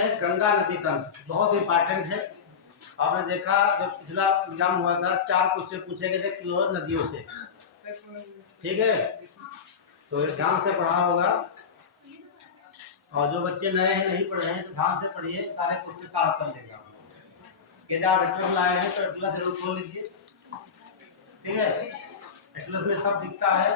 है गंगा नदी तंत्र, बहुत इंपॉर्टेंट है। आपने देखा जब पिछला एग्जाम हुआ था 4 क्वेश्चन पूछे गए थे क्लोज नदियों से, ठीक है, तो ध्यान से पढ़ा होगा। और जो बच्चे नए हैं नहीं पढ़ रहे हैं तो ध्यान से पढ़िए, सारे क्वेश्चन साफ कर लेगा। यदि आप एटलस लाए हैं तो एटलस जरूर खोल लीजिए, ठीक है। एटलस में सब दिखता है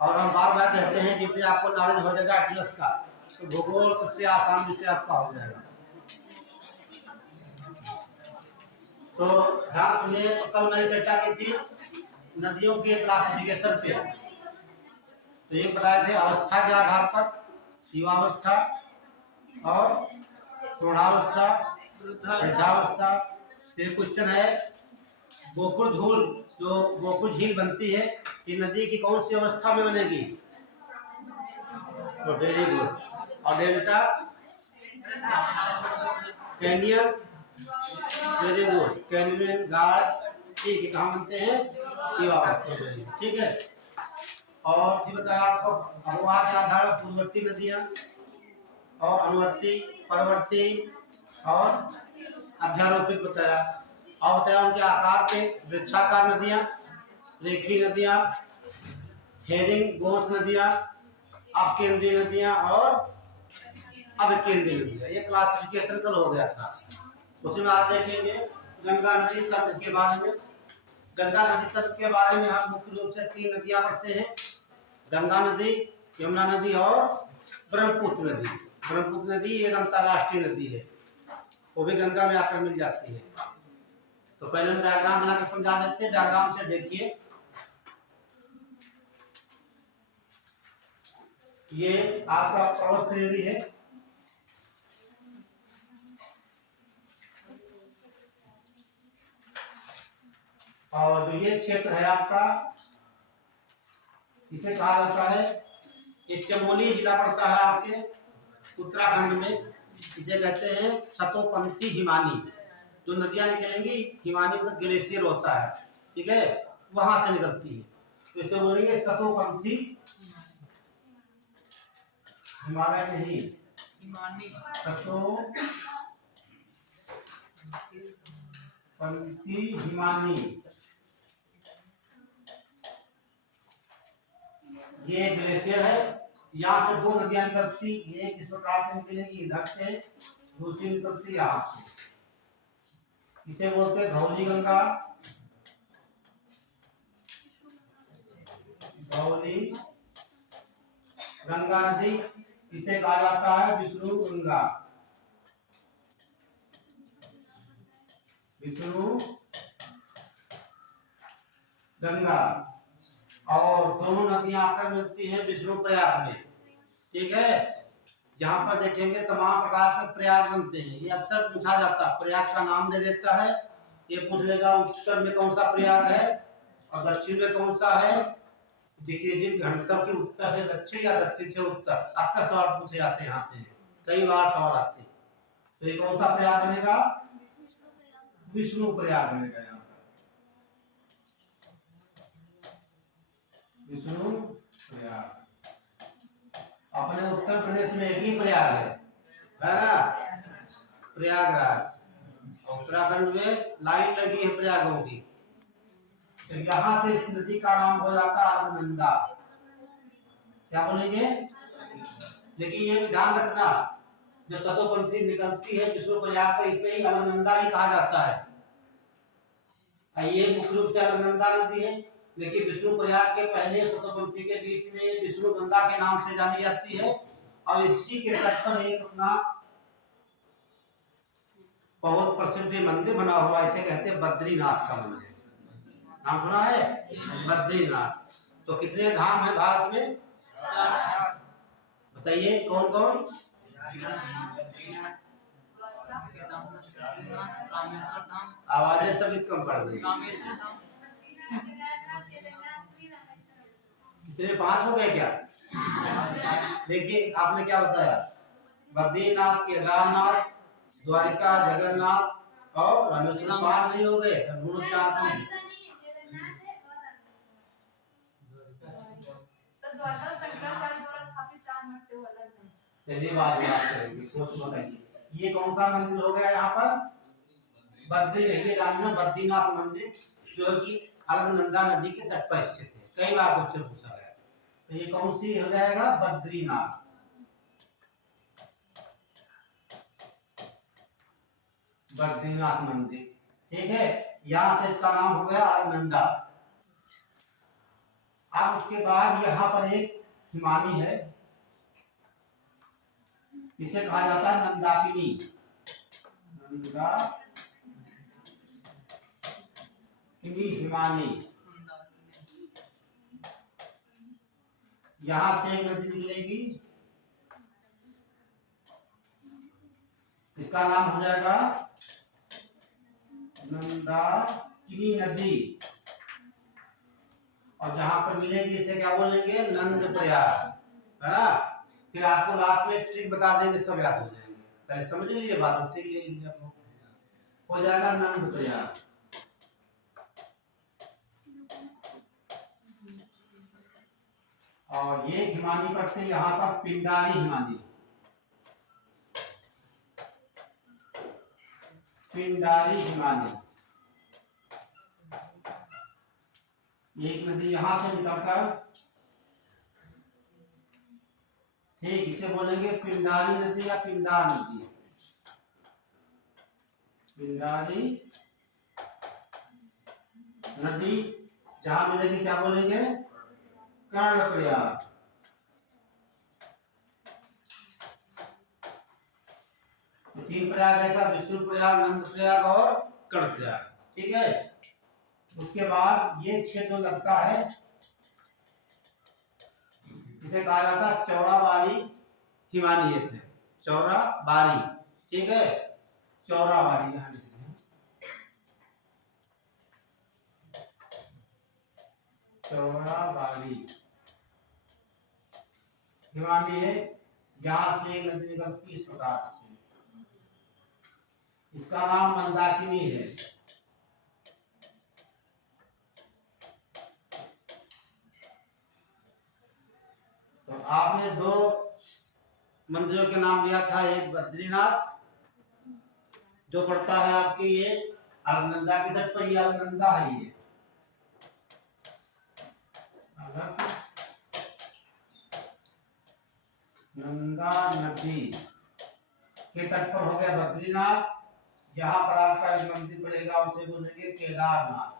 और हम बार बार कहते हैं जितने आपको नॉलेज हो जाएगा एटलस का तो भूगोल सबसे आसान विषय आपका हो जाएगा। तो ध्यान सुनिए, कल मैंने चर्चा की थी नदियों के क्लासिफिकेशन पे। तो ये बताए थे अवस्था के आधार पर, युवावस्था और प्रौढ़ावस्था, वृद्धावस्था। से क्वेश्चन है गोकुल झील, जो गोकुल झील बनती है ये नदी की कौन सी अवस्था में बनेगी? तो वेरी गुड। और delta canyon, very good, canyon guard, ठीक है, कहाँ बनते हैं? युवावस्था में, ठीक है। और ये बताया आपको अववाद के आधार पर पूर्ववर्ती नदियाँ और अनुवर्ती, परवर्ती और अध्यारोपित बताया। और बताया उनके आकार पे वृक्षाकार नदियाँ, रेखी नदियाँ, हेरिंग गोंस नदियाँ, अपकेंद्रीय नदियाँ और अभिकेंद्रीय नदियाँ। ये क्लासिफिकेशन कल हो गया था। उसमें आप देखेंगे गंगा नदी तंत्र के बारे में। गंगा नदी तंत्र के बारे में हम मुख्य रूप से 3 नदियाँ पढ़ते हैं, गंगा नदी, यमुना नदी और ब्रह्मपुत्र नदी। ब्रह्मपुत्र नदी एक अंतर्राष्ट्रीय नदी है, वो भी गंगा में आकर मिल जाती है। तो पहले हम डायग्राम बनाकर समझा देते हैं। डायग्राम से देखिए, ये आपका पर्वत श्रेणी है, और जो ये क्षेत्र है आपका, इसे कहा जाता है, ये चमोली जिला पड़ता है आपके उत्तराखंड में। इसे कहते हैं सतोपंथी हिमानी। जो नदियां निकलेंगी, हिमानी मतलब ग्लेशियर होता है, ठीक है, वहां से निकलती है, तो इसे बोलेंगे सतोपंथी हिमालय नहीं, सतोपंथी हिमानी। ये ग्लेशियर है, यहाँ से 2 नदियां निकलती, एक इस प्रकार से निकलेगी इधर से, दूसरी निकलती यहाँ से। इसे बोलते हैं धौली गंगा, धौली गंगा नदी। इसे कहा जाता है विष्णु गंगा, विष्णु गंगा। और दोनों नदियां आकर मिलती हैं विष्णु प्रयाग में, ठीक है। यहाँ पर देखेंगे तमाम प्रकार के प्रयाग बनते हैं, ये अक्सर पूछा जाता है, प्रयाग का नाम दे देता है, ये पूछ लेगा उत्तर में कौन सा प्रयाग है और दक्षिण में कौन सा है। जिन घंटों की उत्तर से दक्षिण या दक्षिण से उत्तर अक्सर सवाल पूछे जाते हैं, यहाँ से कई बार सवाल आते हैं। तो ये कौन सा प्रयाग बनेगा? विष्णु प्रयाग बनेगा। यहाँ विष्णु प्रयाग। अपने उत्तर प्रदेश में एक ही प्रयाग है ना, प्रयागराज। उत्तराखंड में लाइन लगी है प्रयागों की, तो यहाँ से इस नदी का नाम हो जाता है अलकनंदा। क्या बोलेंगे? लेकिन ये भी ध्यान रखना, जो सतोपंथी निकलती है विष्णु प्रयाग को, इसे ही अलकनंदा ही कहा जाता है। ये मुख्य रूप से अलकनंदा नदी है, लेकिन विष्णु प्रयाग के पहले सतोपंथी के बीच में विष्णु गंगा के नाम से जानी जाती है। और इसी के तट पर एक अपना बहुत प्रसिद्ध मंदिर बना हुआ, इसे कहते हैं बद्रीनाथ का मंदिर। नाम सुना है? बद्रीनाथ। तो कितने धाम है भारत में? बताइए कौन कौन? आवाजें सभी कम पड़ गई। कितने? 5 हो गए क्या? देखिए आपने क्या बताया, बद्रीनाथ, केदारनाथ, द्वारिका, जगन्नाथ और रामेश्वरम। 5 नहीं हो गए, 4 द्वारका शंकराचार्य द्वारा स्थापित 4 मठ थे, वो अलग हैं। चलिए बाद में बात करेंगे, सोच बताइए ये कौन सा मंदिर हो गया यहाँ पर? बद्री, ये जानना बद्रीनाथ मंदिर जो कि अलकनंदा नदी के तट पर स्थित है, कई बार क्वेश्चन पूछा गया। तो ये कौन सी हो जाएगा? बद्रीनाथ। बद्रीनाथ मंदिर, ठीक है। यहाँ से इसका नाम हो गया अलकनंदा। अब उसके बाद यहाँ पर एक हिमानी है, इसे कहा जाता है मंदाकिनी। मंदाकिनी हिमानी। यहाँ से एक नदी निकलेगी, इसका नाम हो जाएगा मंदाकिनी नदी। और जहां पर मिलेगी इसे क्या बोलेंगे? नंद प्रयाग, है ना। फिर आपको लास्ट में ट्रिक बता देंगे, सब याद हो जाएंगे। पहले समझ लीजिए बात, ट्रिक ले लीजिए, हो जाएगा नंद प्रयाग। और ये हिमानी पड़ते यहाँ पर पिंडारी हिमानी, पिंडारी हिमानी। एक नदी यहां से निकलकर, ठीक, इसे बोलेंगे पिंडारी नदी या पिंडार नदी। पिंडारी नदी जहां मिलेगी क्या बोलेंगे? कर्णप्रयाग। तो 3 प्रयाग है, विष्णु प्रयाग, नंद प्रयाग और कर्णप्रयाग, ठीक है। उसके बाद ये क्षेत्र लगता है, इसे कहा जाता है चौराबाड़ी हिमालयत है, चौराबाड़ी, ठीक है। चौराबाड़ी यहाँ चौराबाड़ी हिमालय है। यहाँ से नदी निकलती इस प्रकार से, इसका नाम मंदाकिनी है। तो आपने 2 मंदिरों के नाम लिया था, एक बद्रीनाथ जो पड़ता है आपके ये अलकनंदा के तट पर, ये अलकनंदा है, ये नंदा नदी के तट पर हो गया बद्रीनाथ। यहाँ पर आपका एक मंदिर पड़ेगा, उसे बोलेंगे केदारनाथ।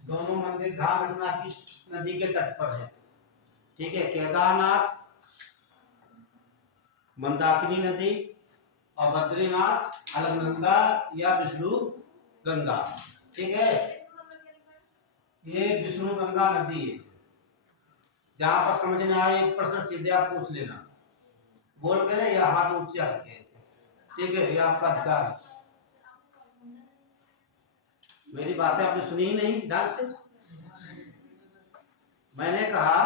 दोनों मंदिर ध्यान रखना किस नदी के तट पर है, ठीक है। केदारनाथ मंदाकिनी नदी और बद्रीनाथ अलकनंदा या विष्णु गंगा, ठीक है। ये विष्णु गंगा नदी है। जहां पर समझ में आए एक प्रश्न सीधे आप पूछ लेना, बोल के या हाथ ऊंचे करके, ठीक है। ये आपका अधिकार है। मेरी बातें आपने सुनी ही नहीं ध्यान से। मैंने कहा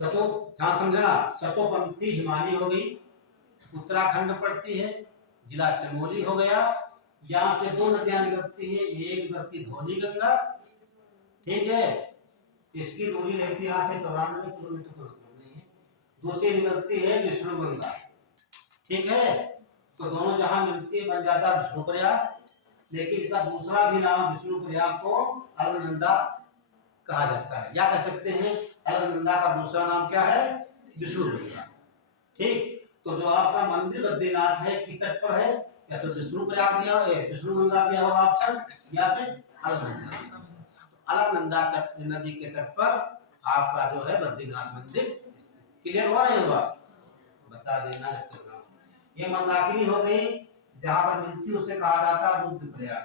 सतो, ध्यान समझना, सतोपंथी हिमानी हो गई, उत्तराखंड पड़ती है, जिला चमोली हो गया। यहाँ से 2 नदियां निकलती है, एक निकलती धौली गंगा, ठीक है, इसकी दूरी रहती है 94 किलोमीटर, दूसरी निकलती है विष्णु गंगा, ठीक है। तो दोनों जहां मिलती है बन जाता है विष्णु प्रयाग, लेकिन इसका दूसरा भी नाम विष्णु प्रयाग को अलकनंदा कहा जाता है, या कह सकते हैं अलकनंदा का दूसरा नाम क्या है? विष्णु प्रयाग, ठीक। तो जो आपका मंदिर बद्रीनाथ है किस तट पर है? या तो विष्णु प्रयाग दिया, विष्णु गंगा दिया होगा ऑप्शन, या फिर अलकनंदा। अलकनंदा तट नदी के तट पर आपका जो है बद्रीनाथ मंदिर। क्लियर हुआ नहीं हुआ? बता देना। ये मंदाकिनी हो गई, जहां पर मिलती उसे कहा जाता है रुद्रप्रयाग।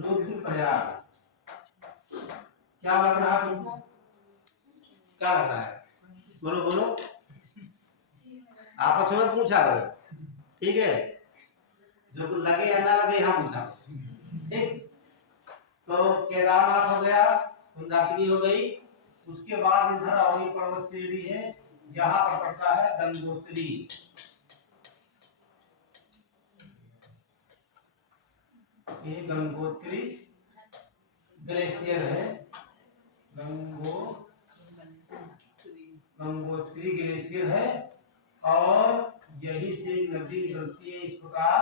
रुद्रप्रयाग क्या लग रहा है तुमको? क्या लग रहा है? बोलो बोलो, आपस में पूछा करो, ठीक है। जो कुछ लगे या ना लगे यहाँ पूछा, ठीक। तो केदारनाथ हो गया, मंदाकिनी हो गई। उसके बाद इधर अवनी पर्वत श्रेणी है, यहाँ पर पड़ता है गंगोत्री। ये गंगोत्री ग्लेशियर है, गंगोत्री ग्लेशियर है, और यही से नदी निकलती है। इस प्रकार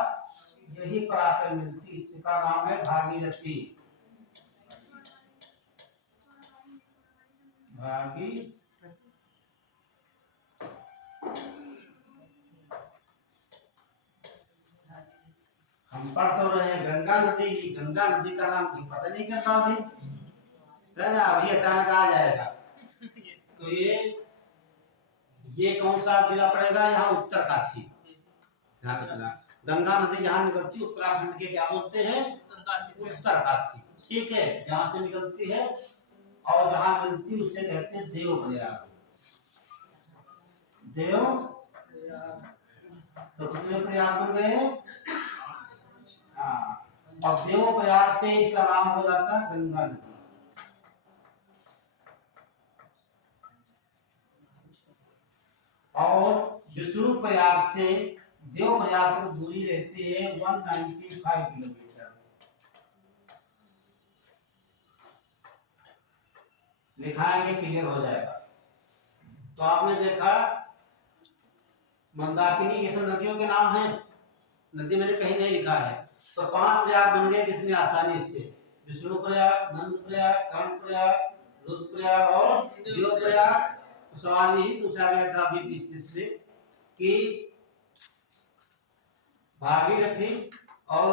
यही पर आकर मिलती है। इसका नाम है भागीरथी। हम पढ़ तो रहे हैं गंगा नदी। गंगा नदी का नाम पता नहीं चल रहा अभी, है ना? अभी अचानक आ जाएगा। तो ये कौन सा जिला पड़ेगा? यहाँ उत्तरकाशी। ध्यान रखना, गंगा नदी जहाँ निकलती है उत्तराखंड के क्या बोलते हैं? उत्तरकाशी। ठीक है, जहाँ से निकलती है और जहाँ मिलती है उसे कहते हैं देवप्रयाग। देव तो कितने प्रयाग बन गए? हाँ, और देवप्रयाग से इसका नाम हो जाता है गंगा नदी। और विष्णुप्रयाग से देवप्रयाग तक दूरी रहती है 195 किलोमीटर। लिखाएंगे, क्लियर हो जाएगा। तो आपने देखा मंदाकिनी ये सब नदियों के नाम हैं। नदी मैंने कहीं नहीं लिखा है। तो 5 प्रयाग बन गए कितनी आसानी से। विष्णुप्रयाग, नंदप्रयाग, कर्णप्रयाग, रुद्रप्रयाग और देवप्रयाग। सवाल यही पूछा गया था अभी पीछे से कि भागीरथी और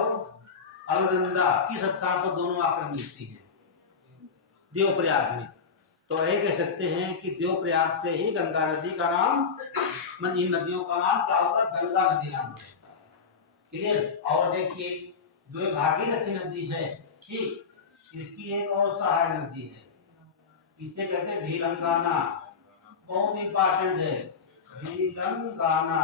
अलकनंदा किस स्थान पर दोनों आकर मिलती है? देवप्रयाग में। तो यही कह सकते हैं कि देवप्रयाग से ही गंगा नदी का नाम, इन नदियों का नाम क्या होगा? गंगा नदी नाम होता है। क्लियर? और देखिए जो भागीरथी नदी है, ठीक, इसकी एक और सहायक नदी है, इसे कहते हैं भिलंगाना। बहुत इंपॉर्टेंट है भिलंगाना।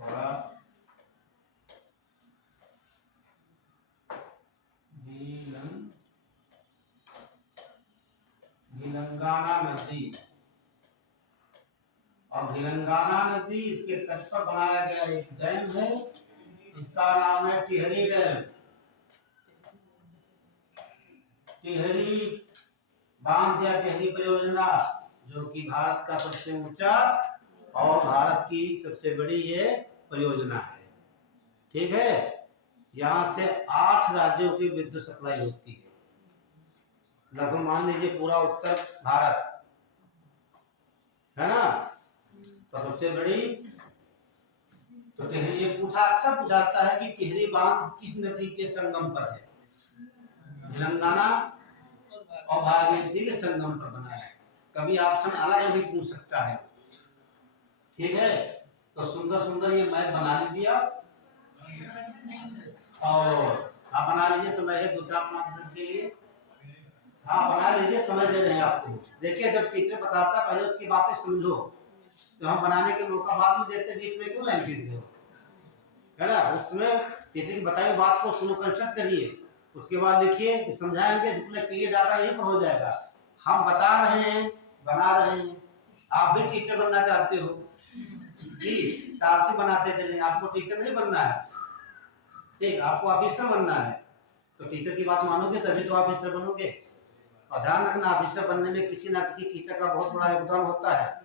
थोड़ा भिलंगाना नदी। और भिलंगाना नदी इसके तट पर बनाया गया एक डैम है, इसका नाम है टिहरी डैम। टिहरी बांध या टिहरी परियोजना, जो कि भारत का सबसे ऊंचा और भारत की सबसे बड़ी ये परियोजना है। ठीक है, यहाँ से 8 राज्यों की विद्युत सप्लाई होती है। लगभग मान लीजिए पूरा उत्तर भारत, है ना? तो सबसे बड़ी। तो टिहरी, ये अक्सर पूछाता है कि टिहरी बांध किस नदी के संगम पर है? तेलंगाना और भागीरथी के संगम पर बना है। कभी ऑप्शन अलग भी पूछ सकता है। ठीक है, तो सुंदर सुंदर ये मैप बना लीजिए आप, और आप बना लीजिए। समय है 2-4-5 मिनट के लिए। हाँ, बना लीजिए, समय दे रहे हैं आपको। देखिए, जब टीचर बताता पहले उसकी बातें समझो। तो हम बनाने के मौका बाद में देते, बीच में क्यों लाइन खींच रहे हो? है ना? उसमें टीचर की बताई हुई बात को सुनो, कंसल्ट करिए, उसके बाद लिखिए, समझाएंगे, जितना क्लियर डाटा यहीं पर हो जाएगा। हम बता रहे हैं, बना रहे हैं। आप भी टीचर बनना चाहते हो, साथ ही बनाते चले। आपको टीचर नहीं बनना है, ठीक, आपको ऑफिसर बनना है। तो टीचर की बात मानोगे तभी तो ऑफिसर बनोगे। और ध्यान रखना, ऑफिसर बनने में किसी ना किसी टीचर का बहुत बड़ा योगदान होता है।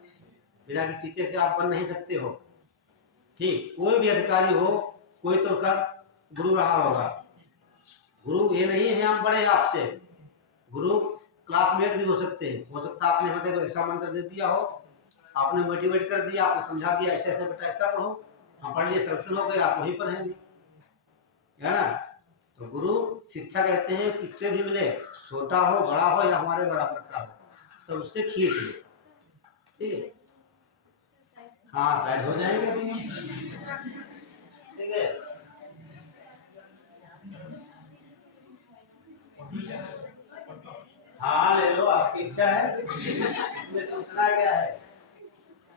बिना कि टीचर से आप बन नहीं सकते हो। ठीक, कोई भी अधिकारी हो, कोई तो का गुरु रहा होगा। गुरु ये नहीं है हम बड़े आपसे, गुरु क्लासमेट भी हो सकते हैं। हो सकता है आपने हमें ऐसा मंत्र दे दिया हो, आपने मोटिवेट कर दिया, आपने समझा दिया ऐसे ऐसे बेटा ऐसा पढ़ो, हम पढ़ लिए, सेलेक्शन हो गए, आप वहीं पर हैं, है ना? तो गुरु शिक्षा कहते हैं किससे भी मिले, छोटा हो बड़ा हो या हमारे बराबर का हो, सब उससे खींच लो। ठीक है, हाँ, साइड हो जाएंगे अभी। ठीक है, हाँ ले लो, आपकी इच्छा है। इसमें सोचना क्या है,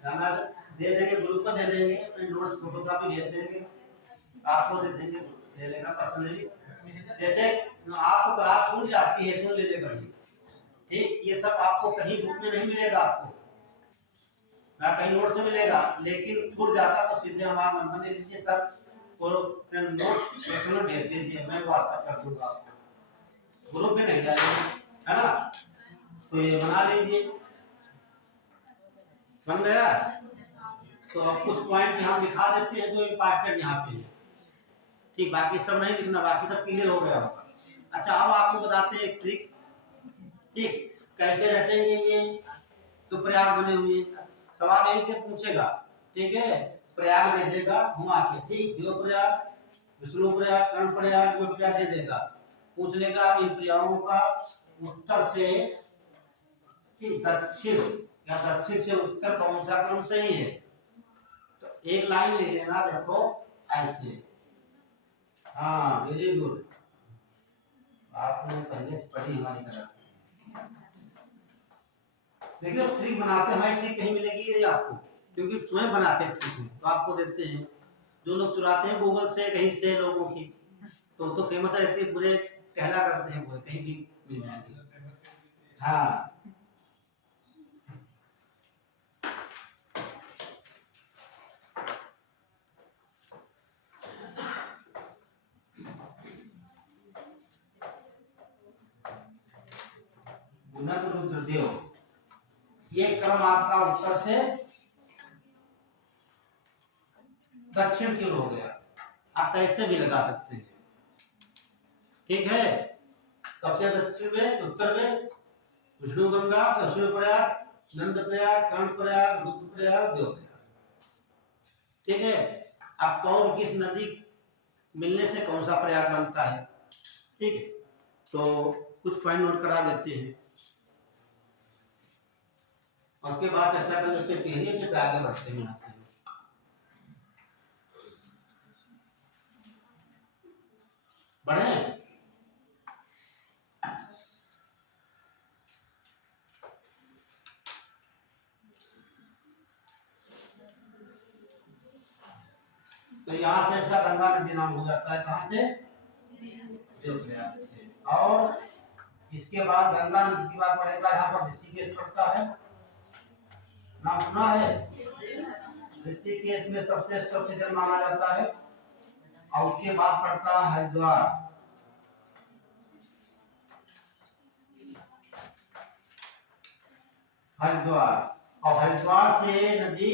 खाना दे देंगे, ग्रुप पर दे देंगे, अपने नोट्स फोटो कॉपी भेज देंगे, आपको दे देंगे, ले लेना पर्सनली। जैसे आपको क्लास छूट जाती है, सुन लीजिए कभी, ठीक, ये सब आपको कहीं बुक में नहीं मिलेगा, आपको ना कहीं नोट से मिलेगा, लेकिन छूट जाता तो सीधे हमारा नंबर ले लीजिए, सर और नोट में भेज दीजिए, मैं व्हाट्सएप कर दूंगा आपको, ग्रुप में नहीं डालेंगे, है ना। तो ये बना लीजिए, बन गया। तो अब कुछ पॉइंट यहाँ दिखा देते हैं जो इम्पोर्टेंट यहाँ पे है, ठीक, बाकी सब नहीं लिखना, बाकी सब क्लियर हो गया होगा। अच्छा, अब आपको बताते हैं एक ट्रिक, ठीक, कैसे रटेंगे ये। तो प्रयाग बने हुए सवाल यही से पूछेगा, ठीक है, प्रयाग दे देगा घुमा के, ठीक, देव प्रयाग, विष्णु प्रयाग, कर्ण प्रयाग, वो प्रयाग दे देगा, पूछ लेगा इन प्रयागों का उत्तर से, ठीक, दक्षिण या दक्षिण से उत्तर कौन सा क्रम सही है। तो एक लाइन ले लेना, देखो ऐसे, हाँ वेरी गुड, आपने पहले से पढ़ी हमारी तरफ। देखिए ट्रिक बनाते हैं, हमारी ट्रिक कहीं मिलेगी नहीं आपको, क्योंकि स्वयं बनाते हैं ट्रिक, तो आपको देते हैं। जो लोग चुराते हैं गूगल से कहीं से लोगों की, तो फेमस रहती है, पूरे कहला करते हैं, पूरे कहीं भी मिल जाएगी। हाँ रुद्रदेव, ये क्रम आपका उत्तर से दक्षिण की ओर हो गया, आप कैसे भी लगा सकते हैं, ठीक है। सबसे दक्षिण में, उत्तर में विष्णु गंगा, अश्विन प्रयाग, नंद प्रयाग, कर्ण प्रयाग, रुद्र प्रयाग, देव प्रयाग, ठीक है। अब कौन किस नदी मिलने से कौन सा प्रयाग बनता है, ठीक है। तो कुछ पॉइंट नोट करा देते हैं, उसके बाद चर्चा कर लेते हैं, से आगे बढ़ते हैं यहाँ से। बढ़े, तो यहाँ से इसका गंगा नदी नाम हो जाता है, कहाँ से, देव प्रयाग से। और इसके बाद गंगा नदी की बात पड़ेगा, यहाँ पर ऋषिकेश पड़ता है, नाम सुना है, ऋषिकेश में सबसे स्वच्छ जल माना जाता है। और उसके बाद पड़ता है हरिद्वार, और हरिद्वार से नदी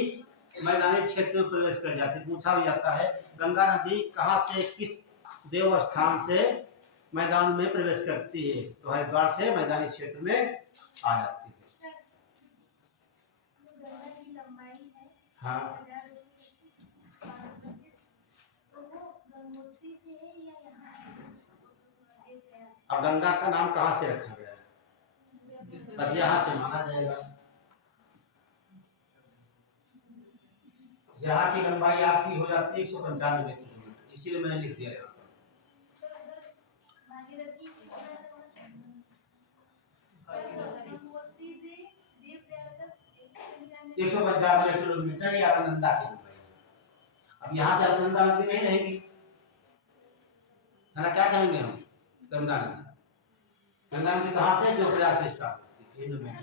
मैदानी क्षेत्र में प्रवेश कर जाती है। पूछा भी जाता है गंगा नदी कहाँ से, किस देव स्थान से मैदान में प्रवेश करती है, तो हरिद्वार से मैदानी क्षेत्र में आ जाती है। हाँ, अब गंगा का नाम कहाँ से रखा गया है, बस यहाँ से माना जाएगा। यहाँ की लंबाई आपकी हो जाती है 195 किलोमीटर, इसीलिए मैंने लिख दिया यहाँ पर। 195 किलोमीटर या अलकनंदा की लंबाई। अब यहाँ से अलकनंदा नदी नहीं रहेगी, है ना, क्या कहेंगे हम, गंगा नदी। गंगा नदी कहाँ से, जो प्रयाग से स्टार्ट होती है,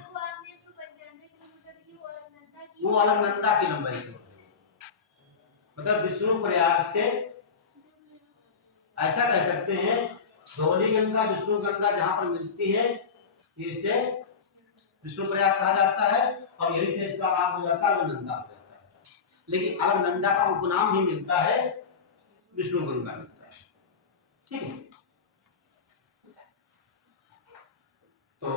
वो अलकनंदा की लंबाई है, मतलब विष्णु प्रयाग से, ऐसा कह सकते हैं धौली गंगा विष्णु गंगा जहां पर मिलती है, इसे विष्णु प्रयाग कहा जाता है, और यही से इसका नाम हो जाता है अलकनंदा हो जाता है। लेकिन अलकनंदा का उपनाम ही मिलता है, विष्णु गंगा मिलता है, ठीक है। तो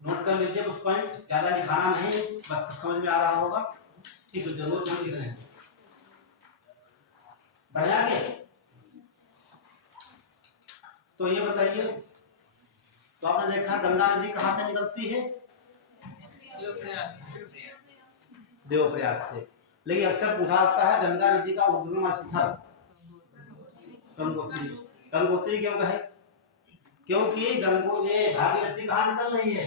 नोट कर लीजिए कुछ पॉइंट, ज्यादा लिखाना नहीं, बस समझ में आ रहा होगा, ठीक है, जरूर समझ लिख रहे हैं। बढ़िया आगे, तो ये बताइए, तो आपने देखा गंगा नदी कहाँ से निकलती है, देवप्रयाग से। लेकिन अक्सर पूछा जाता है गंगा नदी का उद्गम स्थल गंगोत्री, गंगोत्री क्यों कहे, क्योंकि भागीरथी कहाँ निकल रही है,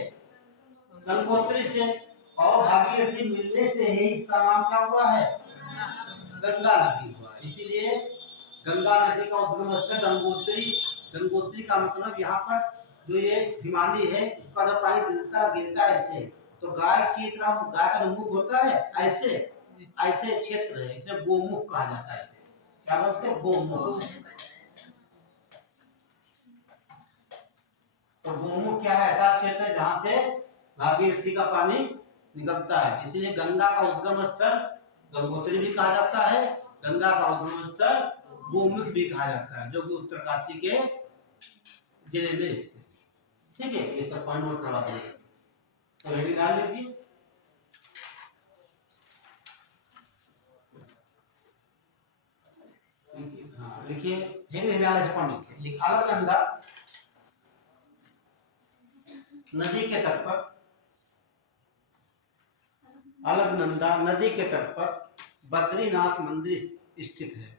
गंगोत्री से, और भागीरथी मिलने से ही इसका नाम क्या हुआ है, गंगा नदी हुआ। इसीलिए गंगा नदी का उद्गम स्थल गंगोत्री, गंगोत्री का मतलब यहाँ पर जो ये हिमालय है उसका जब पानी गिरता है ऐसे, तो गाय की तरह, गाय का जो मुख होता है ऐसे, ऐसे क्षेत्र है, इसे गोमुख कहा जाता है, क्या बोलते हैं, गोमुख। तो गोमुख क्या है, ऐसा क्षेत्र है जहां से भागीरथी का पानी निकलता है। इसलिए गंगा का उद्गम स्थल गंगोत्री भी कहा जाता है, गंगा का उद्गम स्थल गोमुख भी कहा जाता है, जो कि उत्तरकाशी के जिले में स्थित। ठीक है, ये सब पॉइंट नोट करवा दीजिए। तो हेडिंग डाल लीजिए। हाँ लिखिए, हेडिंग डाल लीजिए, पॉइंट लिखिए। अलकनंदा नदी के तट पर, अलकनंदा नदी के तट पर बद्रीनाथ मंदिर स्थित है।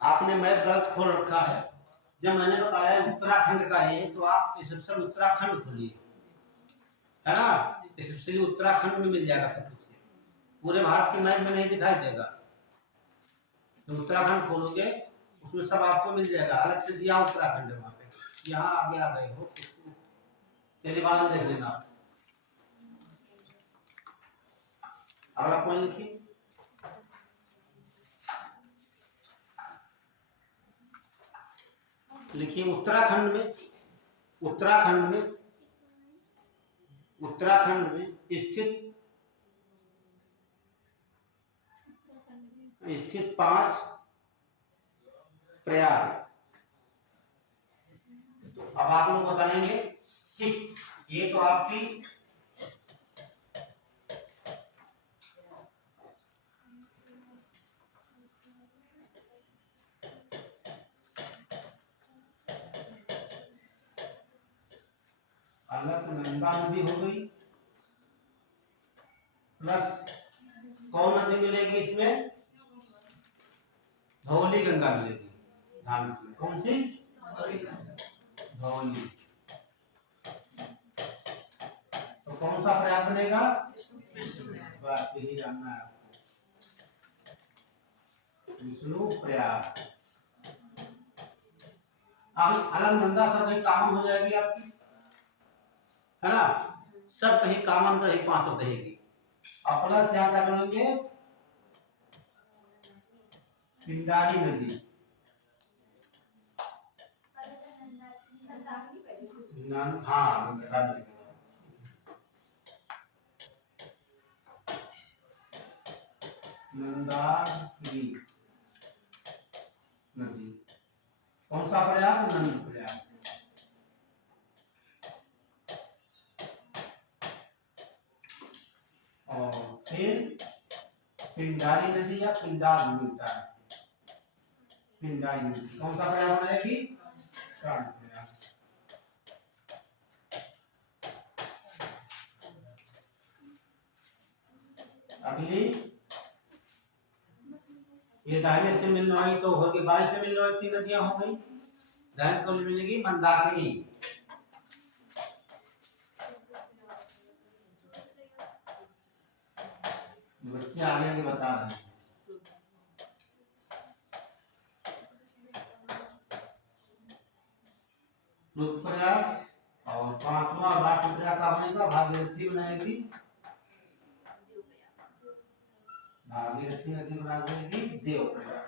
आपने मैप गलत खोल रखा है। जब मैंने बताया उत्तराखंड का है तो आप सबसे उत्तराखंड खोलिए, है ना, सबसे उत्तराखंड में मिल जाएगा सब कुछ। पूरे भारत के मैप में नहीं दिखाई देगा। तो उत्तराखंड खोलोगे उसमें सब आपको मिल जाएगा। अलग से दिया उत्तराखंड है वहां पे, यहाँ आगे आ गए हो, चलिए बाद में देख लेना। अगला पॉइंट लिखिए। लिखिए उत्तराखंड में, उत्तराखंड में, उत्तराखंड में स्थित 5 प्रयाग। अब आप लोग बताएंगे कि ये तो आपकी अलकनंदा नदी हो गई, प्लस कौन नदी मिलेगी इसमें, धौली गंगा मिलेगी। ध्यान रखिए, कौन सी, धौली। तो कौन सा प्रयाग बनेगा, बस यही जानना है आपको, विष्णु प्रयाग। अब अलकनंदा सब कहीं कॉमन हो जाएगी आपकी, है ना, सब कहीं कॉमन रही, पांचों रहेगी। और प्लस यहाँ क्या जोड़ेंगे, पिंडारी नदी, हाँ नंदागिरी नदी। कौन सा प्रयाग, नंद प्रयाग। और फिर पिंडारी नदी या पिंडार मिलता है, पिंडारी नदी कौन सा प्रयाग बनाएगी, प्रयाग। अगली ये दाहिने से मिलने वाली तो होगी, बाएं से मिलने वाली 3 नदियां हो गई। दाहिने को मिलेगी मंदाकिनी, बच्चे आगे के बता रहे हैं। प्रयाग और 5वां लास्ट प्रयाग का बनेगा भागीरथी बनाएगी, भागीरथी नदी बना देगी देव प्रयाग।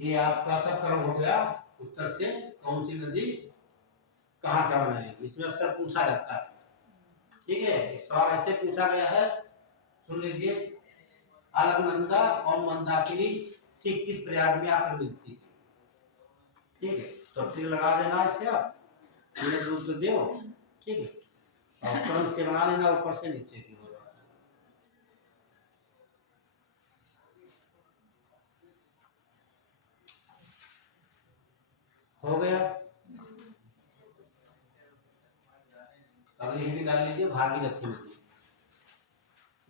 ये आपका सब क्रम हो गया। उत्तर से कौन सी नदी कहाँ क्या बनाएगी, इसमें अक्सर पूछा जाता है। ठीक है, सवाल ऐसे पूछा गया है, सुन लीजिए। अलकनंदा और मंदाकिनी ठीक किस प्रयाग में आकर मिलती है। ठीक है, तो टिक लगा देना इसे आप, रूप तो दो। ठीक है, और क्रम से बना लेना ऊपर से नीचे की ओर। हो गया। अगली हिंदी डाल लीजिए, भागीरथी नदी।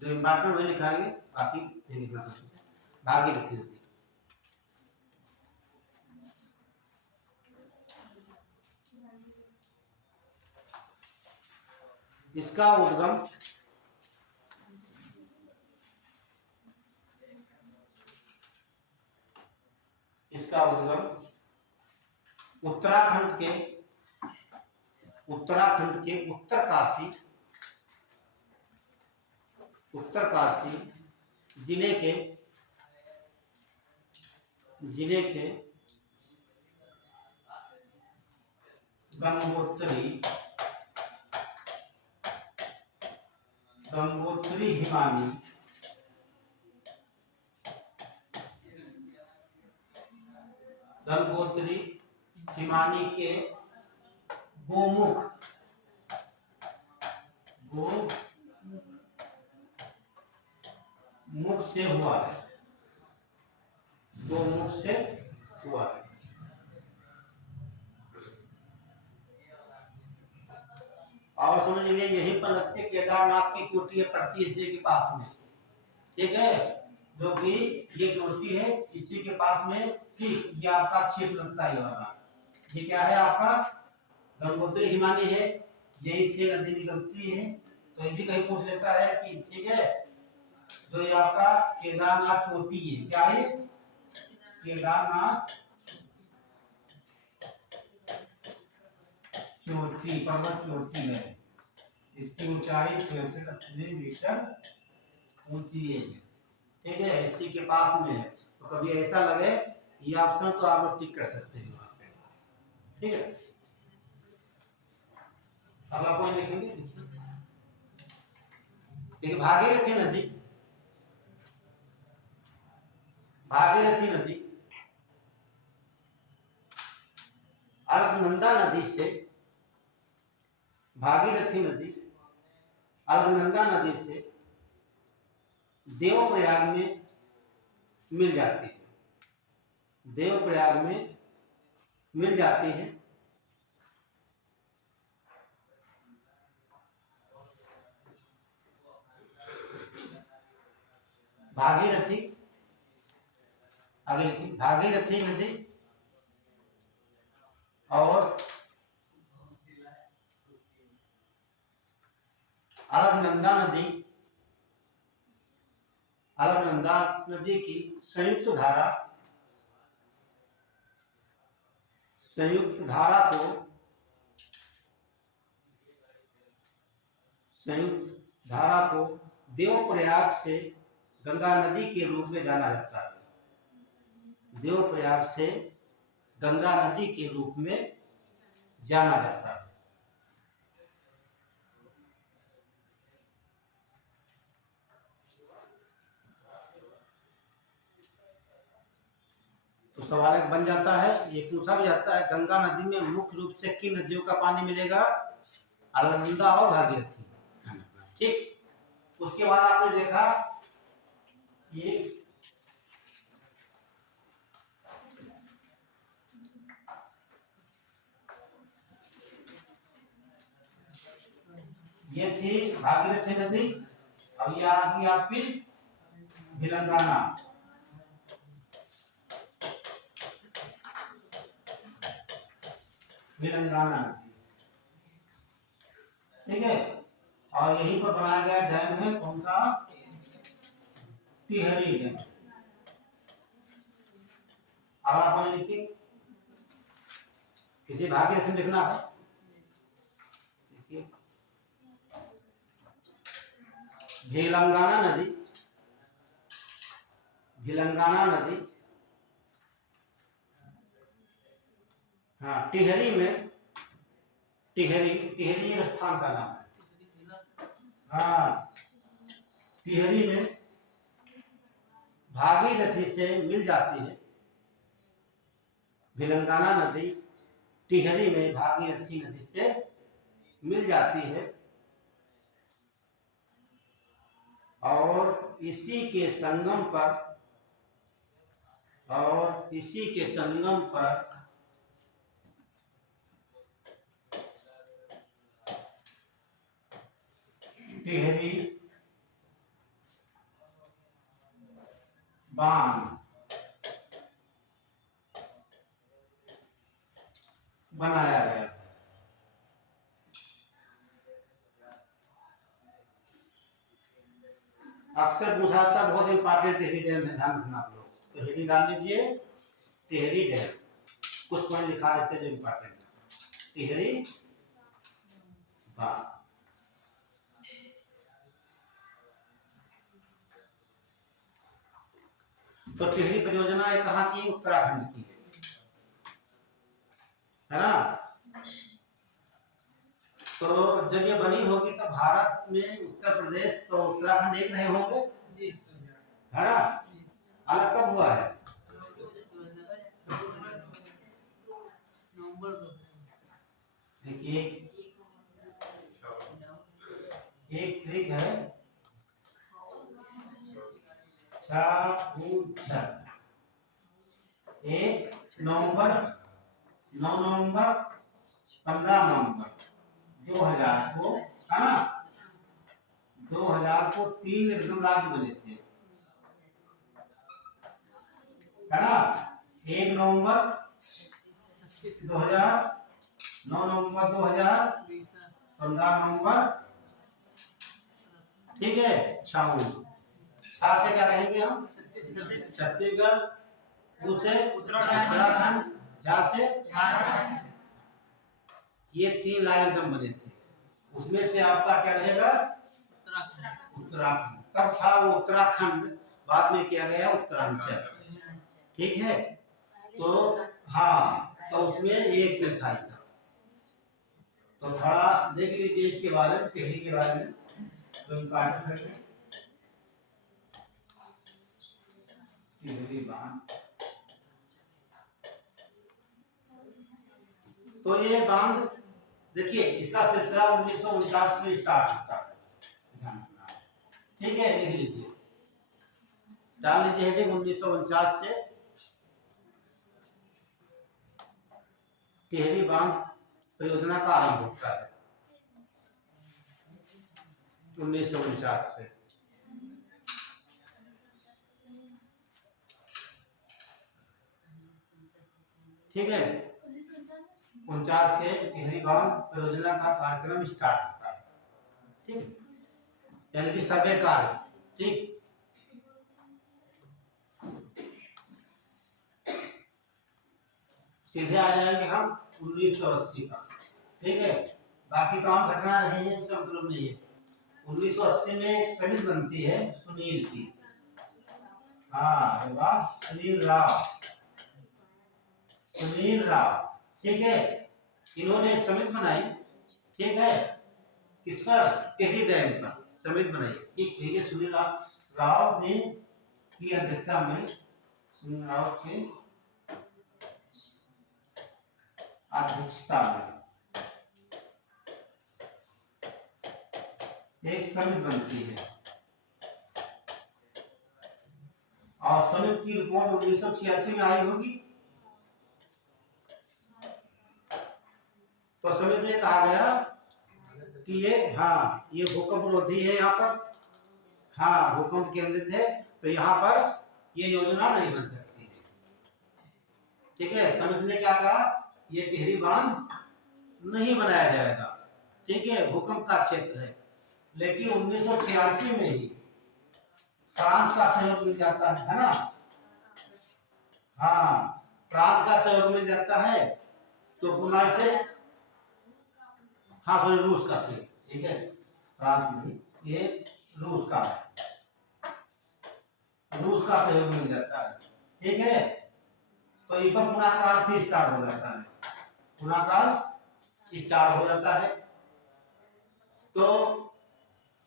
जो इम्पोर्टेंट वही लिखाएंगे, बाकी नहीं लिखना। भागीरथी नदी, इसका उद्गम उत्तराखंड के उत्तरकाशी जिले के गंगोत्री हिमानी के गोमुख से हुआ है। गोमुख से हुआ है। और समझ लीजिए यहीं पर लगते केदारनाथ की चोटी है, पड़ती इसी के पास में, ठीक है, जो कि ये चोटी है इसी के पास में, ठीक, ये आपका क्षेत्र लगता है वाला। ये क्या है आपका गंगोत्री हिमानी है, यही से नदी निकलती है। तो ये भी कहीं पूछ लेता है कि ठीक है, जो ये आपका केदारनाथ चोटी है, क्या है केदारनाथ चोटी, पर्वत चोटी है, इसकी ऊंचाई 680 मीटर ऊंची है, ठीक है, इसी के पास में है। तो कभी ऐसा लगे ये ऑप्शन तो आप लोग टिक कर सकते हैं वहां पे, ठीक है। अगला पॉइंट लिखेंगे, देखिए भागीरथी नदी अलकनंदा नदी से देवप्रयाग में मिल जाती है। भागीरथी, आगे लिखिए, भागीरथी नदी और अलकनंदा नदी की संयुक्त धारा को देवप्रयाग से गंगा नदी के रूप में जाना जाता है। देवप्रयाग से गंगा नदी के रूप में जाना जाता है। तो सवाल एक बन जाता है, ये पूछा भी जाता है, गंगा नदी में मुख्य रूप से किन नदियों का पानी मिलेगा? अलकनंदा और भागीरथी, ठीक। उसके बाद आपने देखा ये थी भागीरथी नदी, अब ये आ गई आपकी भिलंगाना। ठीक है, और यहीं पर बनाया गया डैम है कौन सा? टिहरी डैम। अब आप लिखिए, किसी भागीरथी लिखना है, भिलंगाना नदी, हाँ, टिहरी एक स्थान का नाम है। हाँ, टिहरी में भागीरथी से मिल जाती है। भिलंगाना नदी टिहरी में भागीरथी नदी से मिल जाती है और इसी के संगम पर टिहरी बांध बनाया गया। अक्सर पूछा था, बहुत इंपॉर्टेंट टिहरी डैम है, ध्यान रखना आप लोग। तो हेडिंग डाल लीजिए टिहरी डैम। कुछ पॉइंट लिखा देते हैं जो इम्पोर्टेंट है। टिहरी बांध, तो टिहरी परियोजना है कहाँ की? उत्तराखंड की है ना। तो जब ये बनी होगी तो भारत में उत्तर प्रदेश और उत्तराखंड एक रहे होंगे, है ना। अलग कब हुआ है? देखिए एक ट्रिक है, 1 नवंबर 9 नवंबर 15 नवंबर 2000 को, है ना, 2000 को 3 एकदम रात बने थे, है ना। 1 नवंबर 2000, 9 नवंबर 2000, 15 नवंबर, ठीक है। छाऊ छा से क्या कहेंगे हम? छत्तीसगढ़, ऊ से उत्तराखंड, झा से झारखंड। ये 3 लाइन एकदम बने थे, उसमें से आपका क्या रहेगा? उत्तराखंड। तब था वो उत्तराखंड, बाद में किया गया उत्तरांचल, ठीक है। तो हाँ, तो उसमें एक में था ऐसा। तो थोड़ा देख लीजिए इसके बारे में, टिहरी के बारे में, तो इम्पोर्टेंट है टिहरी बांध। तो ये बांध देखिए, इसका सिलसिला 1949 में स्टार्ट होता है, ठीक है। लिख लीजिए, डाल लीजिए हेडिंग, 1949 से टिहरी बांध परियोजना का आरंभ होता है, 1949 से। ठीक है, 49 से टिहरी बांध परियोजना का कार्यक्रम स्टार्ट होता है, ठीक, यानी कि सर्वे कार्य, ठीक। सीधे आ जाएंगे हम 1980 का, ठीक है। बाकी तो हम घटना रहे हैं, उसका मतलब नहीं है। 1980 में एक समिति बनती है सुनील की, हाँ वाह, सुनील राव, ठीक है। इन्होंने समिति बनाई, ठीक है, किस पर? टिहरी डैम पर समिति बनाई, ठीक है। सुनील राव ने की अध्यक्षता में, सुनील राव के अध्यक्षता में एक समिति बनती है, और समिति की रिपोर्ट 1986 में आई होगी। तो समिति में कहा गया कि ये, हाँ, ये भूकंप रोधी है, यहाँ पर, हाँ, भूकंप केंद्रित है, तो यहाँ पर ये योजना नहीं बन सकती है, ठीक है। समिति ने क्या कहा? ये टिहरी बांध नहीं बनाया जाएगा, ठीक है, भूकंप का क्षेत्र है। लेकिन 1986 में ही फ्रांस का सहयोग मिल जाता है ना, हाँ, फ्रांस का सहयोग मिल जाता है, तो पुनः से, हाँ, फिर रूस का सहयोग, ठीक है, फ्रांस नहीं, ये रूस का है, रूस का सहयोग मिल जाता है, ठीक है। तो इस पर पुनः फिर स्टार्ट हो जाता है, पुनः स्टार्ट हो जाता है। तो